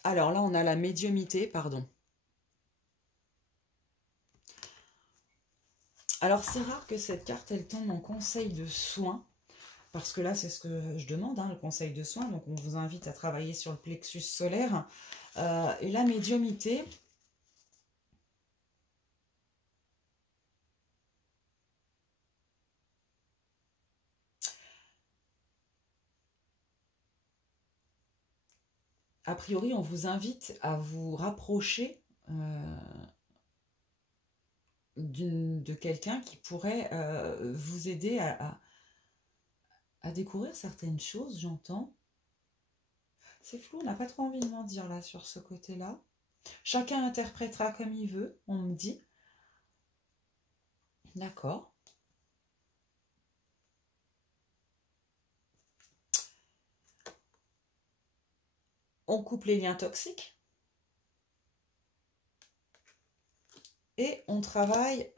Alors là, on a la médiumnité, pardon. Alors, c'est rare que cette carte, elle tombe en conseil de soins. Parce que là, c'est ce que je demande, hein, le conseil de soins. Donc, on vous invite à travailler sur le plexus solaire. Et la médiumnité... a priori, on vous invite à vous rapprocher de quelqu'un qui pourrait vous aider à découvrir certaines choses, j'entends. C'est flou, on n'a pas trop envie de m'en dire là sur ce côté-là. Chacun interprétera comme il veut, on me dit. D'accord. On coupe les liens toxiques. Et on travaille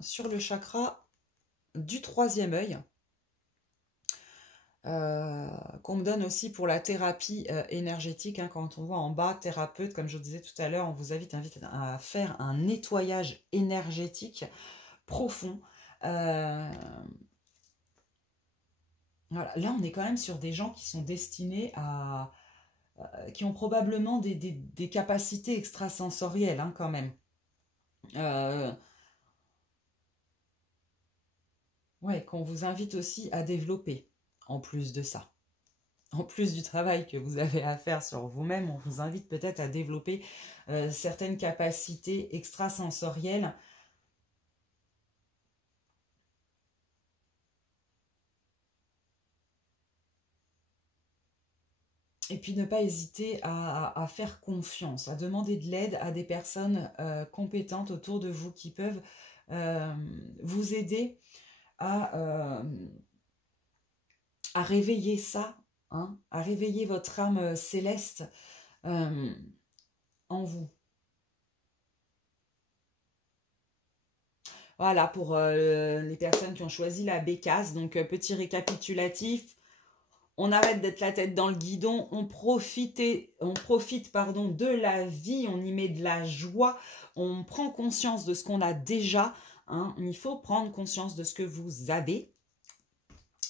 sur le chakra du 3e œil. Qu'on me donne aussi pour la thérapie énergétique, hein, quand on voit en bas thérapeute, comme je vous disais tout à l'heure, on vous invite à faire un nettoyage énergétique profond. Voilà. Là on est quand même sur des gens qui sont destinés à qui ont probablement des capacités extrasensorielles, hein, quand même. Ouais, qu'on vous invite aussi à développer. En plus de ça, en plus du travail que vous avez à faire sur vous-même, on vous invite peut-être à développer certaines capacités extrasensorielles. Et puis ne pas hésiter à faire confiance, à demander de l'aide à des personnes compétentes autour de vous qui peuvent vous aider à réveiller ça, hein, à réveiller votre âme céleste en vous. Voilà, pour les personnes qui ont choisi la bécasse, donc petit récapitulatif, on arrête d'être la tête dans le guidon, on profite de la vie, on y met de la joie, on prend conscience de ce qu'on a déjà, hein, il faut prendre conscience de ce que vous avez.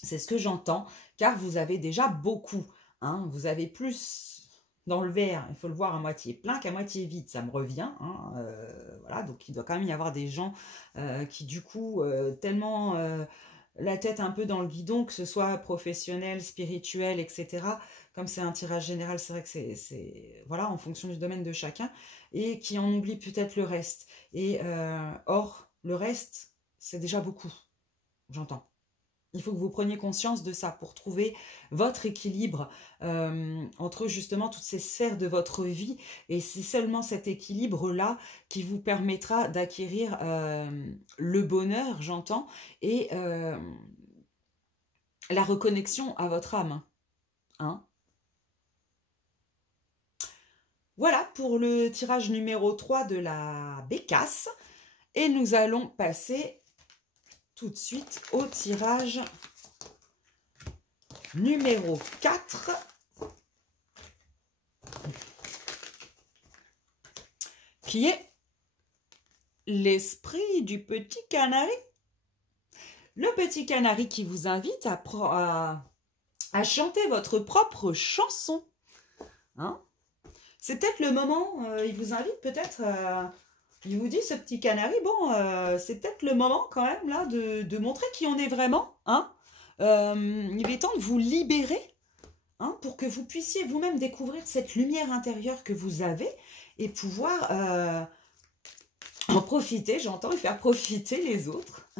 C'est ce que j'entends, car vous avez déjà beaucoup. Hein, vous avez plus dans le verre, il faut le voir à moitié plein qu'à moitié vide, ça me revient. Hein, voilà, donc il doit quand même y avoir des gens qui du coup, tellement la tête un peu dans le guidon, que ce soit professionnel, spirituel, etc. Comme c'est un tirage général, c'est vrai que c'est voilà, en fonction du domaine de chacun, et qui en oublie peut-être le reste. Et or, le reste, c'est déjà beaucoup, j'entends. Il faut que vous preniez conscience de ça pour trouver votre équilibre entre justement toutes ces sphères de votre vie. Et c'est seulement cet équilibre-là qui vous permettra d'acquérir le bonheur, j'entends, et la reconnexion à votre âme. Hein? Voilà pour le tirage numéro 3 de la bécasse. Et nous allons passer tout de suite au tirage numéro 4, qui est l'esprit du petit canari. Le petit canari qui vous invite à chanter votre propre chanson. Hein? C'est peut-être le moment, il vous invite peut-être, il vous dit ce petit canari, bon, c'est peut-être le moment quand même là de montrer qui on est vraiment. Hein? Il est temps de vous libérer, hein, pour que vous puissiez vous-même découvrir cette lumière intérieure que vous avez et pouvoir en profiter, j'entends, et faire profiter les autres.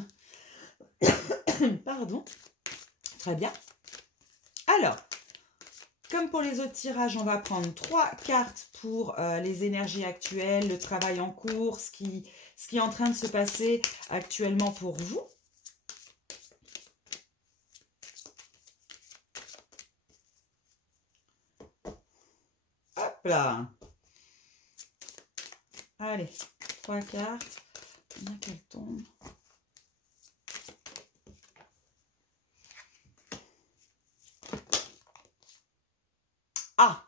Pardon. Très bien. Alors, comme pour les autres tirages, on va prendre 3 cartes pour les énergies actuelles, le travail en cours, ce qui est en train de se passer actuellement pour vous. Hop là. Allez, 3 cartes. Bien qu'elles tombent. Ah!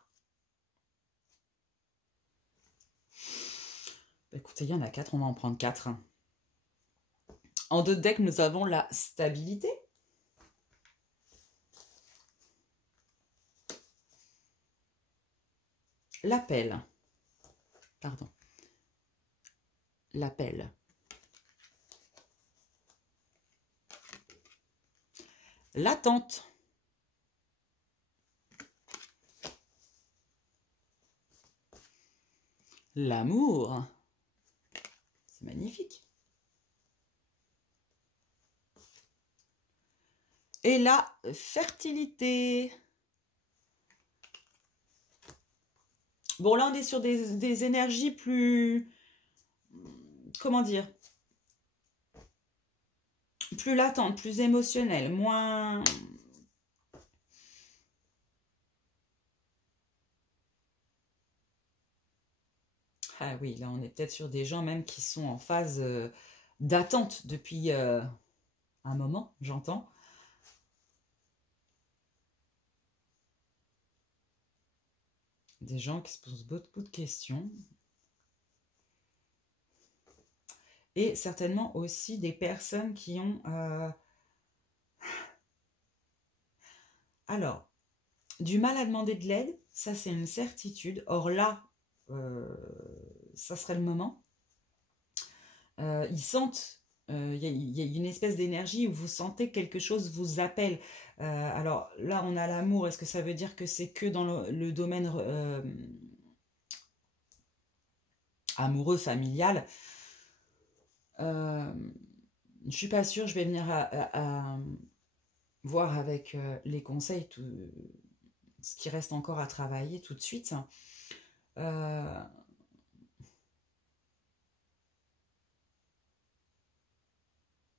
Écoutez, il y en a 4, on va en prendre 4. En 2 decks, nous avons la stabilité. L'appel. Pardon. L'appel. L'attente. L'amour. C'est magnifique. Et la fertilité. Bon, là, on est sur des énergies plus... Comment dire? Plus latentes, plus émotionnelles, moins... Ah oui, là, on est peut-être sur des gens même qui sont en phase d'attente depuis un moment, j'entends. Des gens qui se posent beaucoup de questions. Et certainement aussi des personnes qui ont... Alors, du mal à demander de l'aide, ça c'est une certitude. Or là, ça serait le moment. Ils sentent, il y a une espèce d'énergie où vous sentez que quelque chose vous appelle. Alors là, on a l'amour. Est-ce que ça veut dire que c'est que dans le domaine amoureux, familial? Je ne suis pas sûre. Je vais venir à voir avec les conseils tout ce qui reste encore à travailler tout de suite.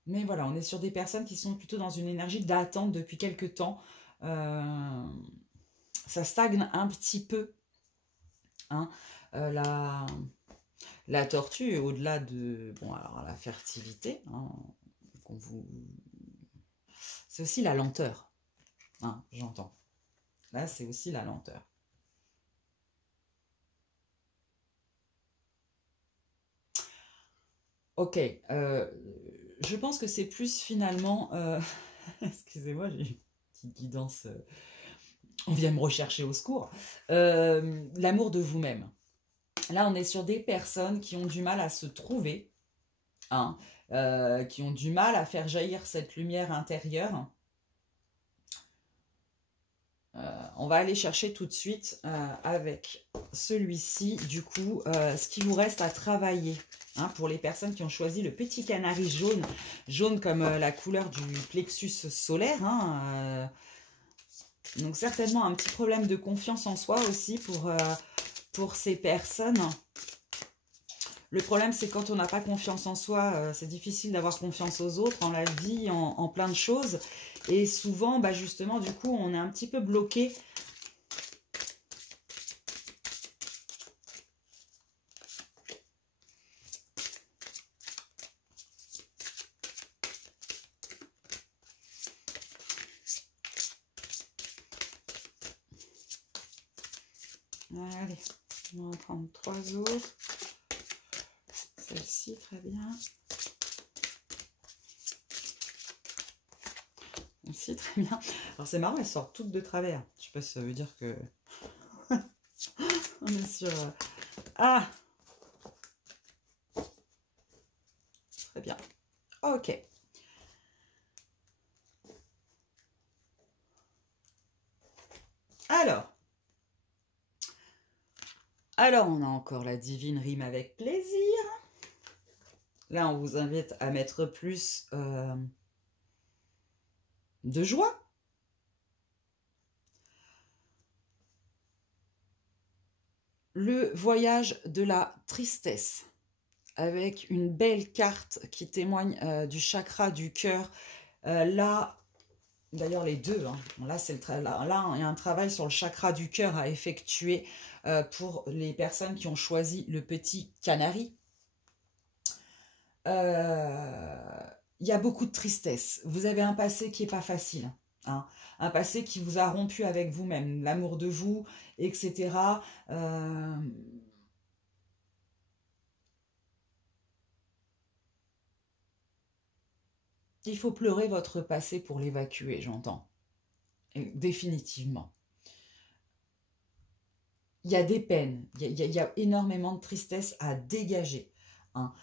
Mais voilà, on est sur des personnes qui sont plutôt dans une énergie d'attente depuis quelque temps. Ça stagne un petit peu. Hein. La tortue, au-delà de bon, alors, la fertilité, hein, c'est aussi la lenteur. Hein, j'entends. Là, c'est aussi la lenteur. Ok. Je pense que c'est plus finalement... Excusez-moi, j'ai une petite guidance. On vient me rechercher au secours. L'amour de vous-même. Là, on est sur des personnes qui ont du mal à se trouver, hein, qui ont du mal à faire jaillir cette lumière intérieure. On va aller chercher tout de suite avec celui-ci, du coup, ce qui vous reste à travailler. Hein, pour les personnes qui ont choisi le petit canari jaune, jaune comme la couleur du plexus solaire. Hein, donc certainement un petit problème de confiance en soi aussi pour ces personnes. Le problème, c'est quand on n'a pas confiance en soi, c'est difficile d'avoir confiance aux autres, en la vie, en plein de choses. Et souvent, bah justement, du coup, on est un petit peu bloqué. Allez, on va en prendre 3 autres. Celle-ci, très bien. Celle-ci, très bien. Alors c'est marrant, elles sortent toutes de travers. Je sais pas si ça veut dire que... on est sur... Ah! Très bien. Ok. Alors, on a encore la divine rime avec plaisir. Là, on vous invite à mettre plus de joie. Le voyage de la tristesse, avec une belle carte qui témoigne du chakra du cœur. Là, d'ailleurs les deux, hein. Là, là, il y a un travail sur le chakra du cœur à effectuer pour les personnes qui ont choisi le petit canari. Il y a beaucoup de tristesse. Vous avez un passé qui n'est pas facile. Hein. Un passé qui vous a rompu avec vous-même, l'amour de vous, etc. Il faut pleurer votre passé pour l'évacuer, j'entends. Définitivement. Il y a des peines, il y a énormément de tristesse à dégager. Hein.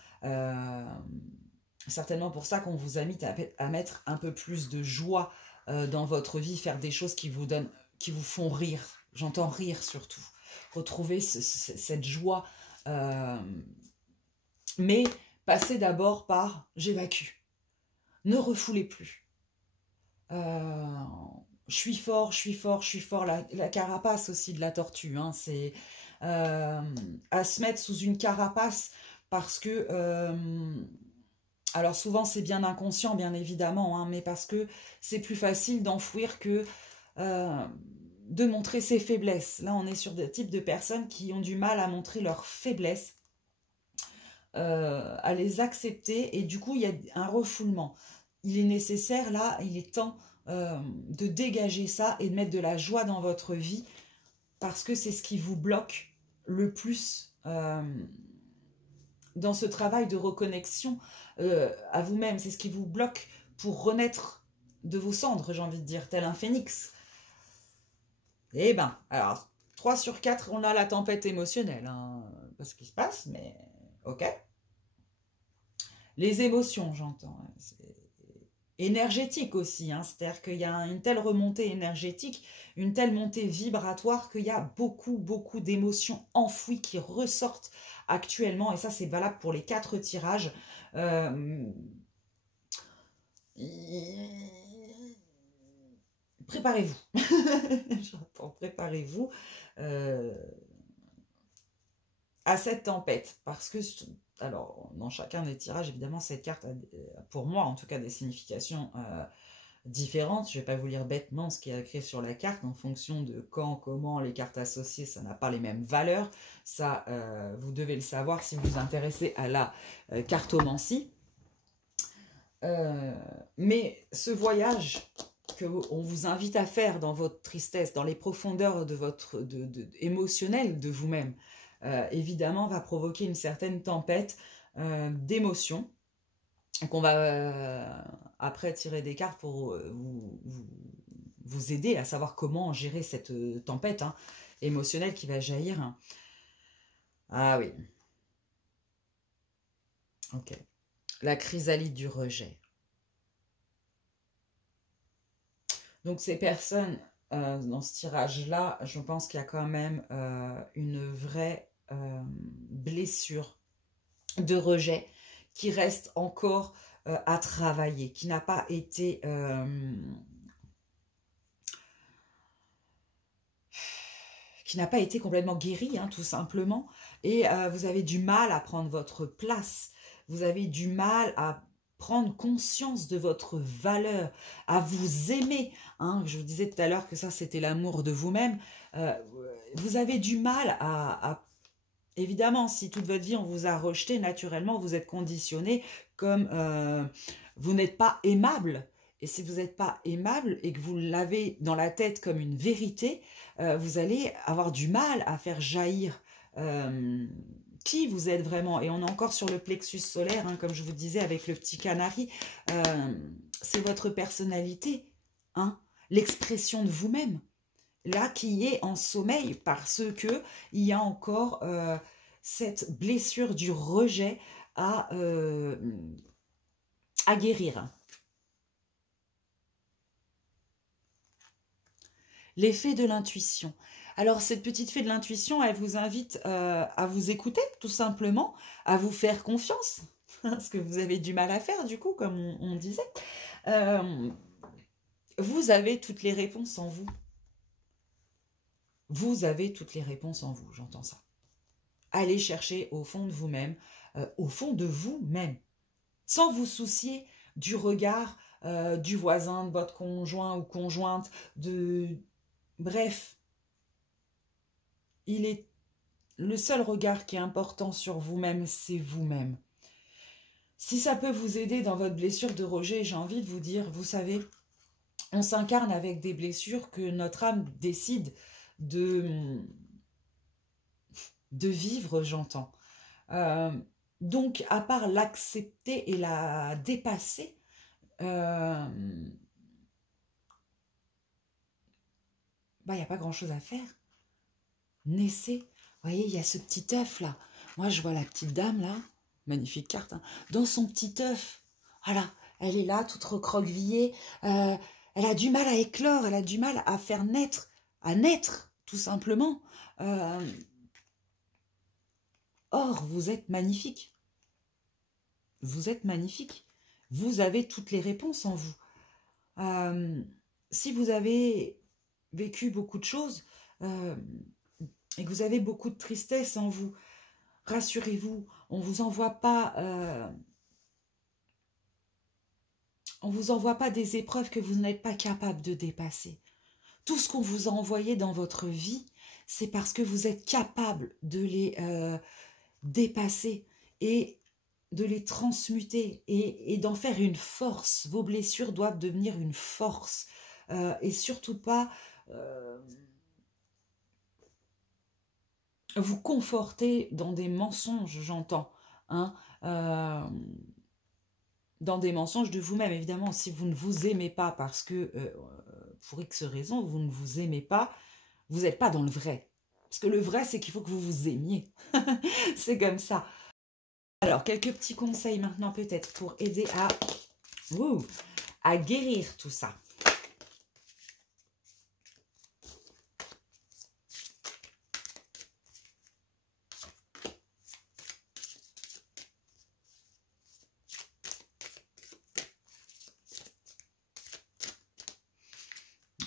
Certainement pour ça qu'on vous invite à mettre un peu plus de joie dans votre vie, faire des choses qui vous font rire. J'entends rire surtout. Retrouver cette joie Mais passez d'abord par « j'évacue ». Ne refoulez plus. Je suis fort, je suis fort, je suis fort. La carapace aussi de la tortue, hein, c'est à se mettre sous une carapace parce que... alors souvent c'est bien inconscient, bien évidemment, hein, mais parce que c'est plus facile d'enfouir que de montrer ses faiblesses. Là, on est sur des types de personnes qui ont du mal à montrer leurs faiblesses, à les accepter, et du coup, il y a un refoulement. Il est nécessaire, là, il est temps de dégager ça et de mettre de la joie dans votre vie, parce que c'est ce qui vous bloque le plus dans ce travail de reconnexion à vous-même. C'est ce qui vous bloque pour renaître de vos cendres, j'ai envie de dire, tel un phénix. Eh ben, alors, 3 sur 4, on a la tempête émotionnelle, hein, pas ce qui se passe, mais ok. Les émotions, j'entends, hein, c'est énergétique aussi, hein, c'est-à-dire qu'il y a une telle remontée énergétique, une telle montée vibratoire qu'il y a beaucoup, beaucoup d'émotions enfouies qui ressortent actuellement, et ça c'est valable pour les 4 tirages. Préparez-vous. J'entends, préparez-vous à cette tempête, parce que, alors, dans chacun des tirages, évidemment, cette carte a, pour moi, en tout cas, des significations différentes. Je ne vais pas vous lire bêtement ce qui est écrit sur la carte, en fonction de quand, comment, les cartes associées, ça n'a pas les mêmes valeurs. Ça, vous devez le savoir si vous vous intéressez à la cartomancie. Mais ce voyage qu'on vous invite à faire dans votre tristesse, dans les profondeurs de votre émotionnel de vous-même, évidemment va provoquer une certaine tempête d'émotions, qu'on va après tirer des cartes pour vous aider à savoir comment gérer cette tempête émotionnelle qui va jaillir. Ah oui. Ok. La chrysalide du rejet. Donc ces personnes, dans ce tirage-là, je pense qu'il y a quand même une vraie blessure de rejet qui reste encore à travailler, qui n'a pas été complètement guérie, hein, tout simplement. Et vous avez du mal à prendre votre place. Vous avez du mal à prendre conscience de votre valeur, à vous aimer. Hein. Je vous disais tout à l'heure que ça, c'était l'amour de vous-même. Vous avez du mal à... Évidemment, si toute votre vie, on vous a rejeté, naturellement, vous êtes conditionné comme vous n'êtes pas aimable. Et si vous n'êtes pas aimable et que vous l'avez dans la tête comme une vérité, vous allez avoir du mal à faire jaillir qui vous êtes vraiment. Et on est encore sur le plexus solaire, hein, comme je vous disais avec le petit canari. C'est votre personnalité, hein, l'expression de vous-même, là qui est en sommeil, parce que il y a encore cette blessure du rejet à guérir. L'effet de l'intuition. Alors, cette petite fée de l'intuition, elle vous invite à vous écouter, tout simplement, à vous faire confiance, ce que vous avez du mal à faire, du coup, comme on disait. Vous avez toutes les réponses en vous. Vous avez toutes les réponses en vous, j'entends ça. Allez chercher au fond de vous-même, sans vous soucier du regard du voisin, de votre conjoint ou conjointe, bref. Le seul regard qui est important sur vous-même, c'est vous-même. Si ça peut vous aider dans votre blessure de rejet, j'ai envie de vous dire, vous savez, on s'incarne avec des blessures que notre âme décide de vivre, j'entends. Donc, à part l'accepter et la dépasser, il n'y a pas grand-chose à faire. Naissez. Vous voyez, il y a ce petit œuf là. Moi, je vois la petite dame là, magnifique carte, hein, dans son petit œuf. Voilà, elle est là, toute recroquevillée. Elle a du mal à éclore, elle a du mal à faire naître, tout simplement. Or, vous êtes magnifique. Vous êtes magnifique. Vous avez toutes les réponses en vous. Si vous avez vécu beaucoup de choses et que vous avez beaucoup de tristesse en vous, rassurez-vous, on ne vous envoie pas des épreuves que vous n'êtes pas capable de dépasser. Tout ce qu'on vous a envoyé dans votre vie, c'est parce que vous êtes capable de les dépasser et de les transmuter et d'en faire une force. Vos blessures doivent devenir une force et surtout pas vous conforter dans des mensonges, j'entends, hein, dans des mensonges de vous-même. Évidemment, si vous ne vous aimez pas parce que, pour X raison, vous ne vous aimez pas, vous n'êtes pas dans le vrai. Parce que le vrai, c'est qu'il faut que vous vous aimiez. C'est comme ça. Alors, quelques petits conseils maintenant peut-être pour aider à guérir tout ça.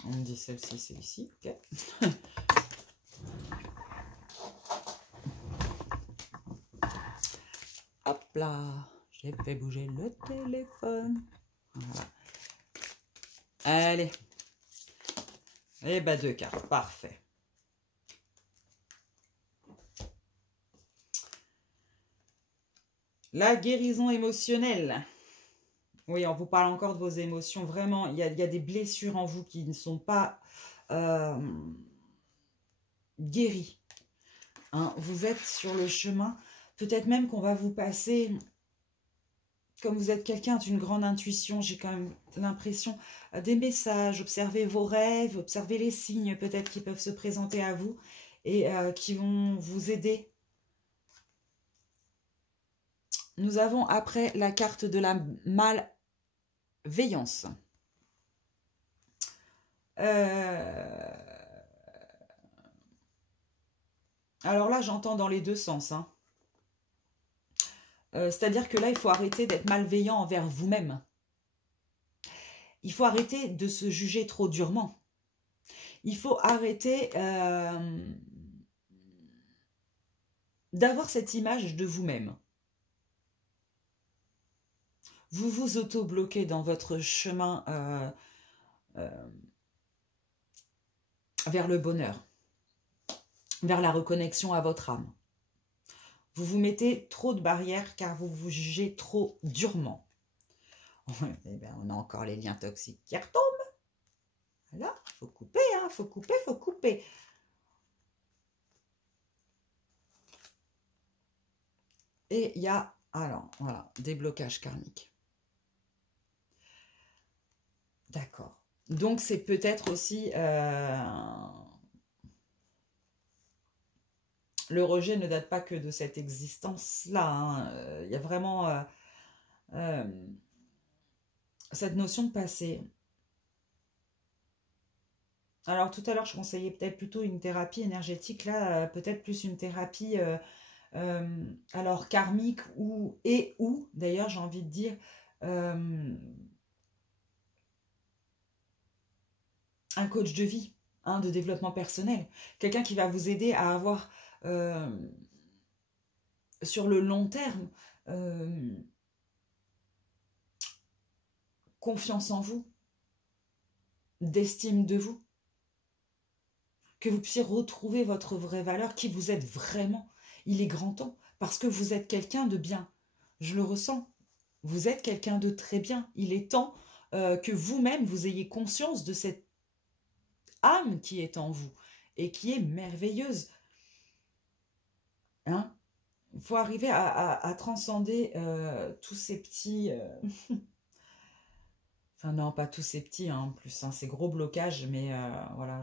On me dit celle-ci, c'est ici. Ok. Hop là, j'ai fait bouger le téléphone. Voilà. Allez. Et bah 2 cartes, parfait. La guérison émotionnelle. Oui, on vous parle encore de vos émotions. Vraiment, il y a des blessures en vous qui ne sont pas guéries. Hein, vous êtes sur le chemin. Peut-être même qu'on va vous passer, comme vous êtes quelqu'un d'une grande intuition, j'ai quand même l'impression, des messages, observez vos rêves, observez les signes peut-être qui peuvent se présenter à vous et qui vont vous aider. Nous avons après la carte de la malveillance. Alors là, j'entends dans les deux sens. Hein. C'est-à-dire que là, il faut arrêter d'être malveillant envers vous-même. Il faut arrêter de se juger trop durement. Il faut arrêter d'avoir cette image de vous-même. Vous vous auto-bloquez dans votre chemin vers le bonheur, vers la reconnexion à votre âme. Vous vous mettez trop de barrières car vous vous jugez trop durement. Eh bien, on a encore les liens toxiques qui retombent. Voilà, il faut couper, hein, faut couper, faut couper. Et il y a, alors, voilà, des blocages karmiques. D'accord. Donc, c'est peut-être aussi... le rejet ne date pas que de cette existence-là. Hein. Il y a vraiment cette notion de passé. Alors, tout à l'heure, je conseillais peut-être plutôt une thérapie énergétique. Là, peut-être plus une thérapie alors karmique ou d'ailleurs, j'ai envie de dire... un coach de vie, hein, de développement personnel. Quelqu'un qui va vous aider à avoir... sur le long terme, confiance en vous, d'estime de vous, que vous puissiez retrouver votre vraie valeur, qui vous êtes vraiment. Il est grand temps, parce que vous êtes quelqu'un de bien. Je le ressens. Vous êtes quelqu'un de très bien. Il est temps que vous-même, vous ayez conscience de cette âme qui est en vous et qui est merveilleuse. Hein? Il faut arriver à transcender tous ces petits... Enfin non, pas tous ces petits, hein, en plus, hein, ces gros blocages, mais voilà,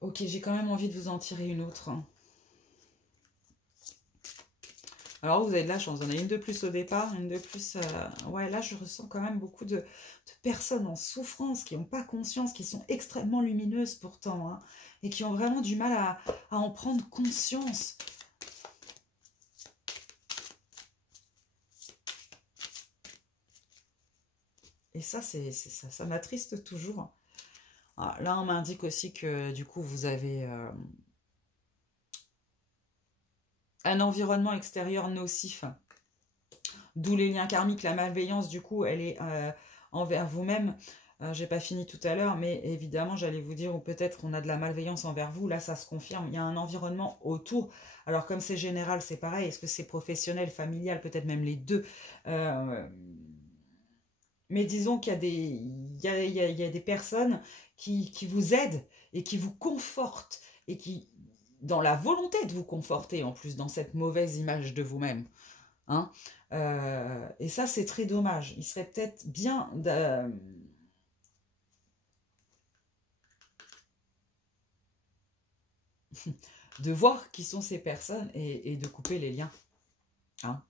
Ok, j'ai quand même envie de vous en tirer une autre. Hein. Alors, vous avez de la chance, on a une de plus au départ, une de plus... Ouais, là, je ressens quand même beaucoup de personnes en souffrance qui n'ont pas conscience, qui sont extrêmement lumineuses pourtant, hein, et qui ont vraiment du mal à en prendre conscience. Et ça, ça m'attriste toujours. Ah, là, on m'indique aussi que du coup, vous avez un environnement extérieur nocif. D'où les liens karmiques, la malveillance, du coup, elle est envers vous-même. J'ai pas fini tout à l'heure, mais évidemment, j'allais vous dire, ou peut-être qu'on a de la malveillance envers vous. Là, ça se confirme. Il y a un environnement autour. Alors, comme c'est général, c'est pareil. Est-ce que c'est professionnel, familial, peut-être même les deux mais disons qu'il y a des, il y a des personnes qui vous aident et qui vous confortent et qui, dans la volonté de vous conforter, en plus, dans cette mauvaise image de vous-même. Hein, et ça, c'est très dommage. Il serait peut-être bien de voir qui sont ces personnes et de couper les liens. Hein,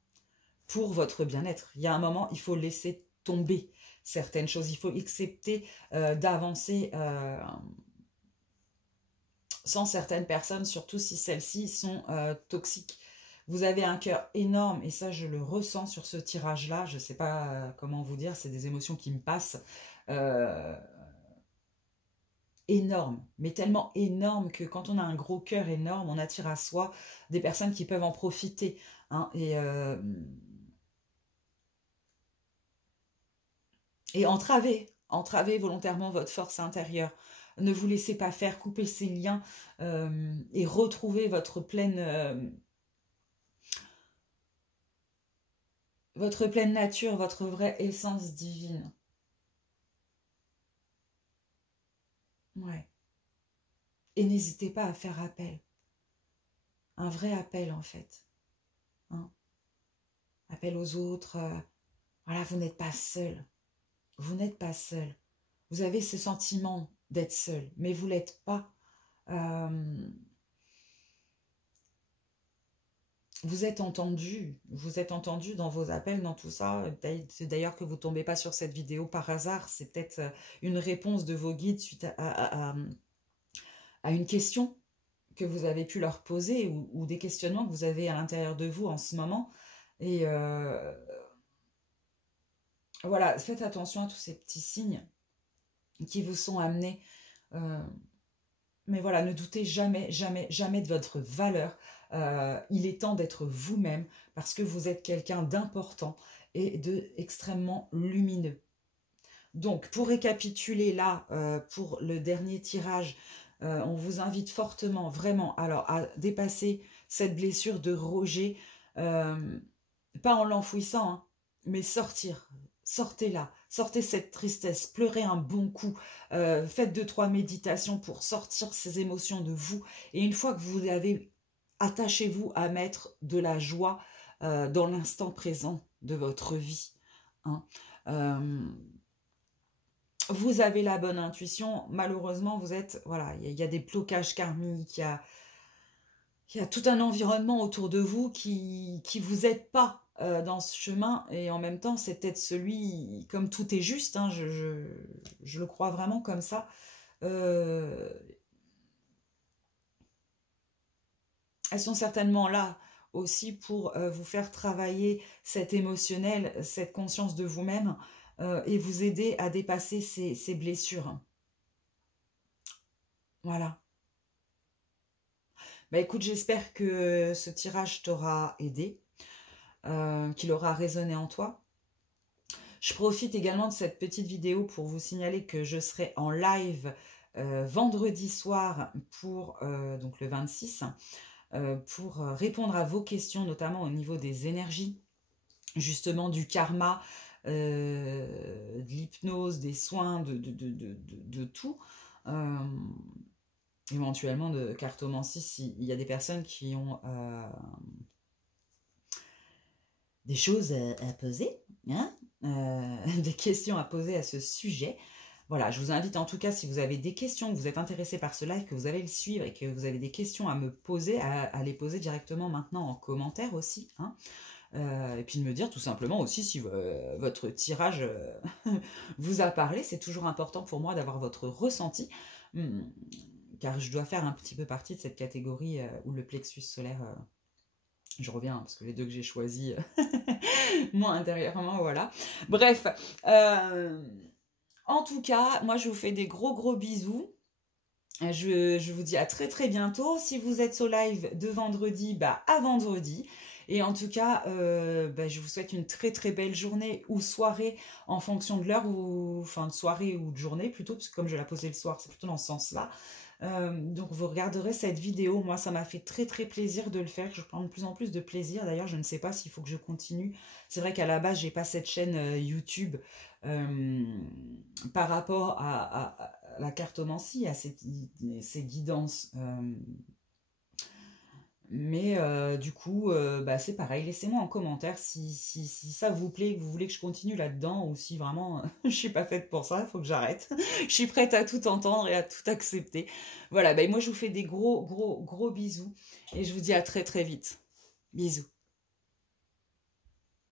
pour votre bien-être. Il y a un moment, il faut laisser tomber certaines choses. Il faut accepter d'avancer sans certaines personnes, surtout si celles-ci sont toxiques. Vous avez un cœur énorme, et ça, je le ressens sur ce tirage-là. Je ne sais pas comment vous dire, c'est des émotions qui me passent. Énorme, mais tellement énorme que quand on a un gros cœur énorme, on attire à soi des personnes qui peuvent en profiter. Hein, et entravez volontairement votre force intérieure. Ne vous laissez pas faire, couper ces liens et retrouver votre pleine nature, votre vraie essence divine. Ouais. Et n'hésitez pas à faire appel. Un vrai appel, en fait. Hein, appel aux autres. Voilà, vous n'êtes pas seul. Vous n'êtes pas seul. Vous avez ce sentiment d'être seul, mais vous ne l'êtes pas. Vous êtes entendu dans vos appels, dans tout ça. C'est d'ailleurs que vous ne tombez pas sur cette vidéo par hasard. C'est peut-être une réponse de vos guides suite à une question que vous avez pu leur poser ou des questionnements que vous avez à l'intérieur de vous en ce moment. Et voilà, faites attention à tous ces petits signes qui vous sont amenés. Mais voilà, ne doutez jamais, jamais, jamais de votre valeur. Il est temps d'être vous-même parce que vous êtes quelqu'un d'important et d'extrêmement lumineux. Donc, pour récapituler là, pour le dernier tirage, on vous invite fortement, vraiment, alors à dépasser cette blessure de rejet, pas en l'enfouissant, hein, mais sortir. Sortez-la, sortez cette tristesse, pleurez un bon coup, faites 2-3 méditations pour sortir ces émotions de vous. Et une fois que vous l'avez, attachez-vous à mettre de la joie dans l'instant présent de votre vie. Hein. Vous avez la bonne intuition, malheureusement, vous êtes, voilà, il y a des blocages karmiques, il y a tout un environnement autour de vous qui vous aide pas dans ce chemin, et en même temps, c'est peut-être celui, comme tout est juste, hein, je le crois vraiment comme ça, elles sont certainement là aussi pour vous faire travailler cet émotionnel, cette conscience de vous-même, et vous aider à dépasser ces blessures. Voilà. Bah écoute, j'espère que ce tirage t'aura aidé, qu'il aura résonné en toi. Je profite également de cette petite vidéo pour vous signaler que je serai en live vendredi soir pour donc le 26 pour répondre à vos questions, notamment au niveau des énergies, justement du karma, de l'hypnose, des soins, de tout. Éventuellement de cartomancie s'il y a des personnes qui ont des choses à poser, hein, des questions à poser à ce sujet. Voilà, je vous invite en tout cas, si vous avez des questions, que vous êtes intéressé par ce live, que vous allez le suivre et que vous avez des questions à me poser, à les poser directement maintenant en commentaire aussi. Hein. Et puis de me dire tout simplement aussi si votre tirage vous a parlé. C'est toujours important pour moi d'avoir votre ressenti. car je dois faire un petit peu partie de cette catégorie où le plexus solaire, je reviens parce que les deux que j'ai choisis, moi intérieurement, voilà. Bref, en tout cas, moi je vous fais des gros bisous. Je vous dis à très bientôt. Si vous êtes au live de vendredi, bah à vendredi. Et en tout cas, je vous souhaite une très belle journée ou soirée en fonction de l'heure, ou enfin de soirée ou de journée plutôt, parce que comme je la posais le soir, c'est plutôt dans ce sens-là. Donc vous regarderez cette vidéo. Moi, ça m'a fait très plaisir de le faire. Je prends de plus en plus de plaisir. D'ailleurs, je ne sais pas s'il faut que je continue. C'est vrai qu'à la base, j'ai pas cette chaîne YouTube par rapport à la cartomancie, à ces guidances. Mais du coup, c'est pareil. Laissez-moi en commentaire si ça vous plaît, que vous voulez que je continue là-dedans, ou si vraiment je suis pas faite pour ça, il faut que j'arrête. Je suis prête à tout entendre et à tout accepter. Voilà, moi je vous fais des gros bisous et je vous dis à très vite. Bisous.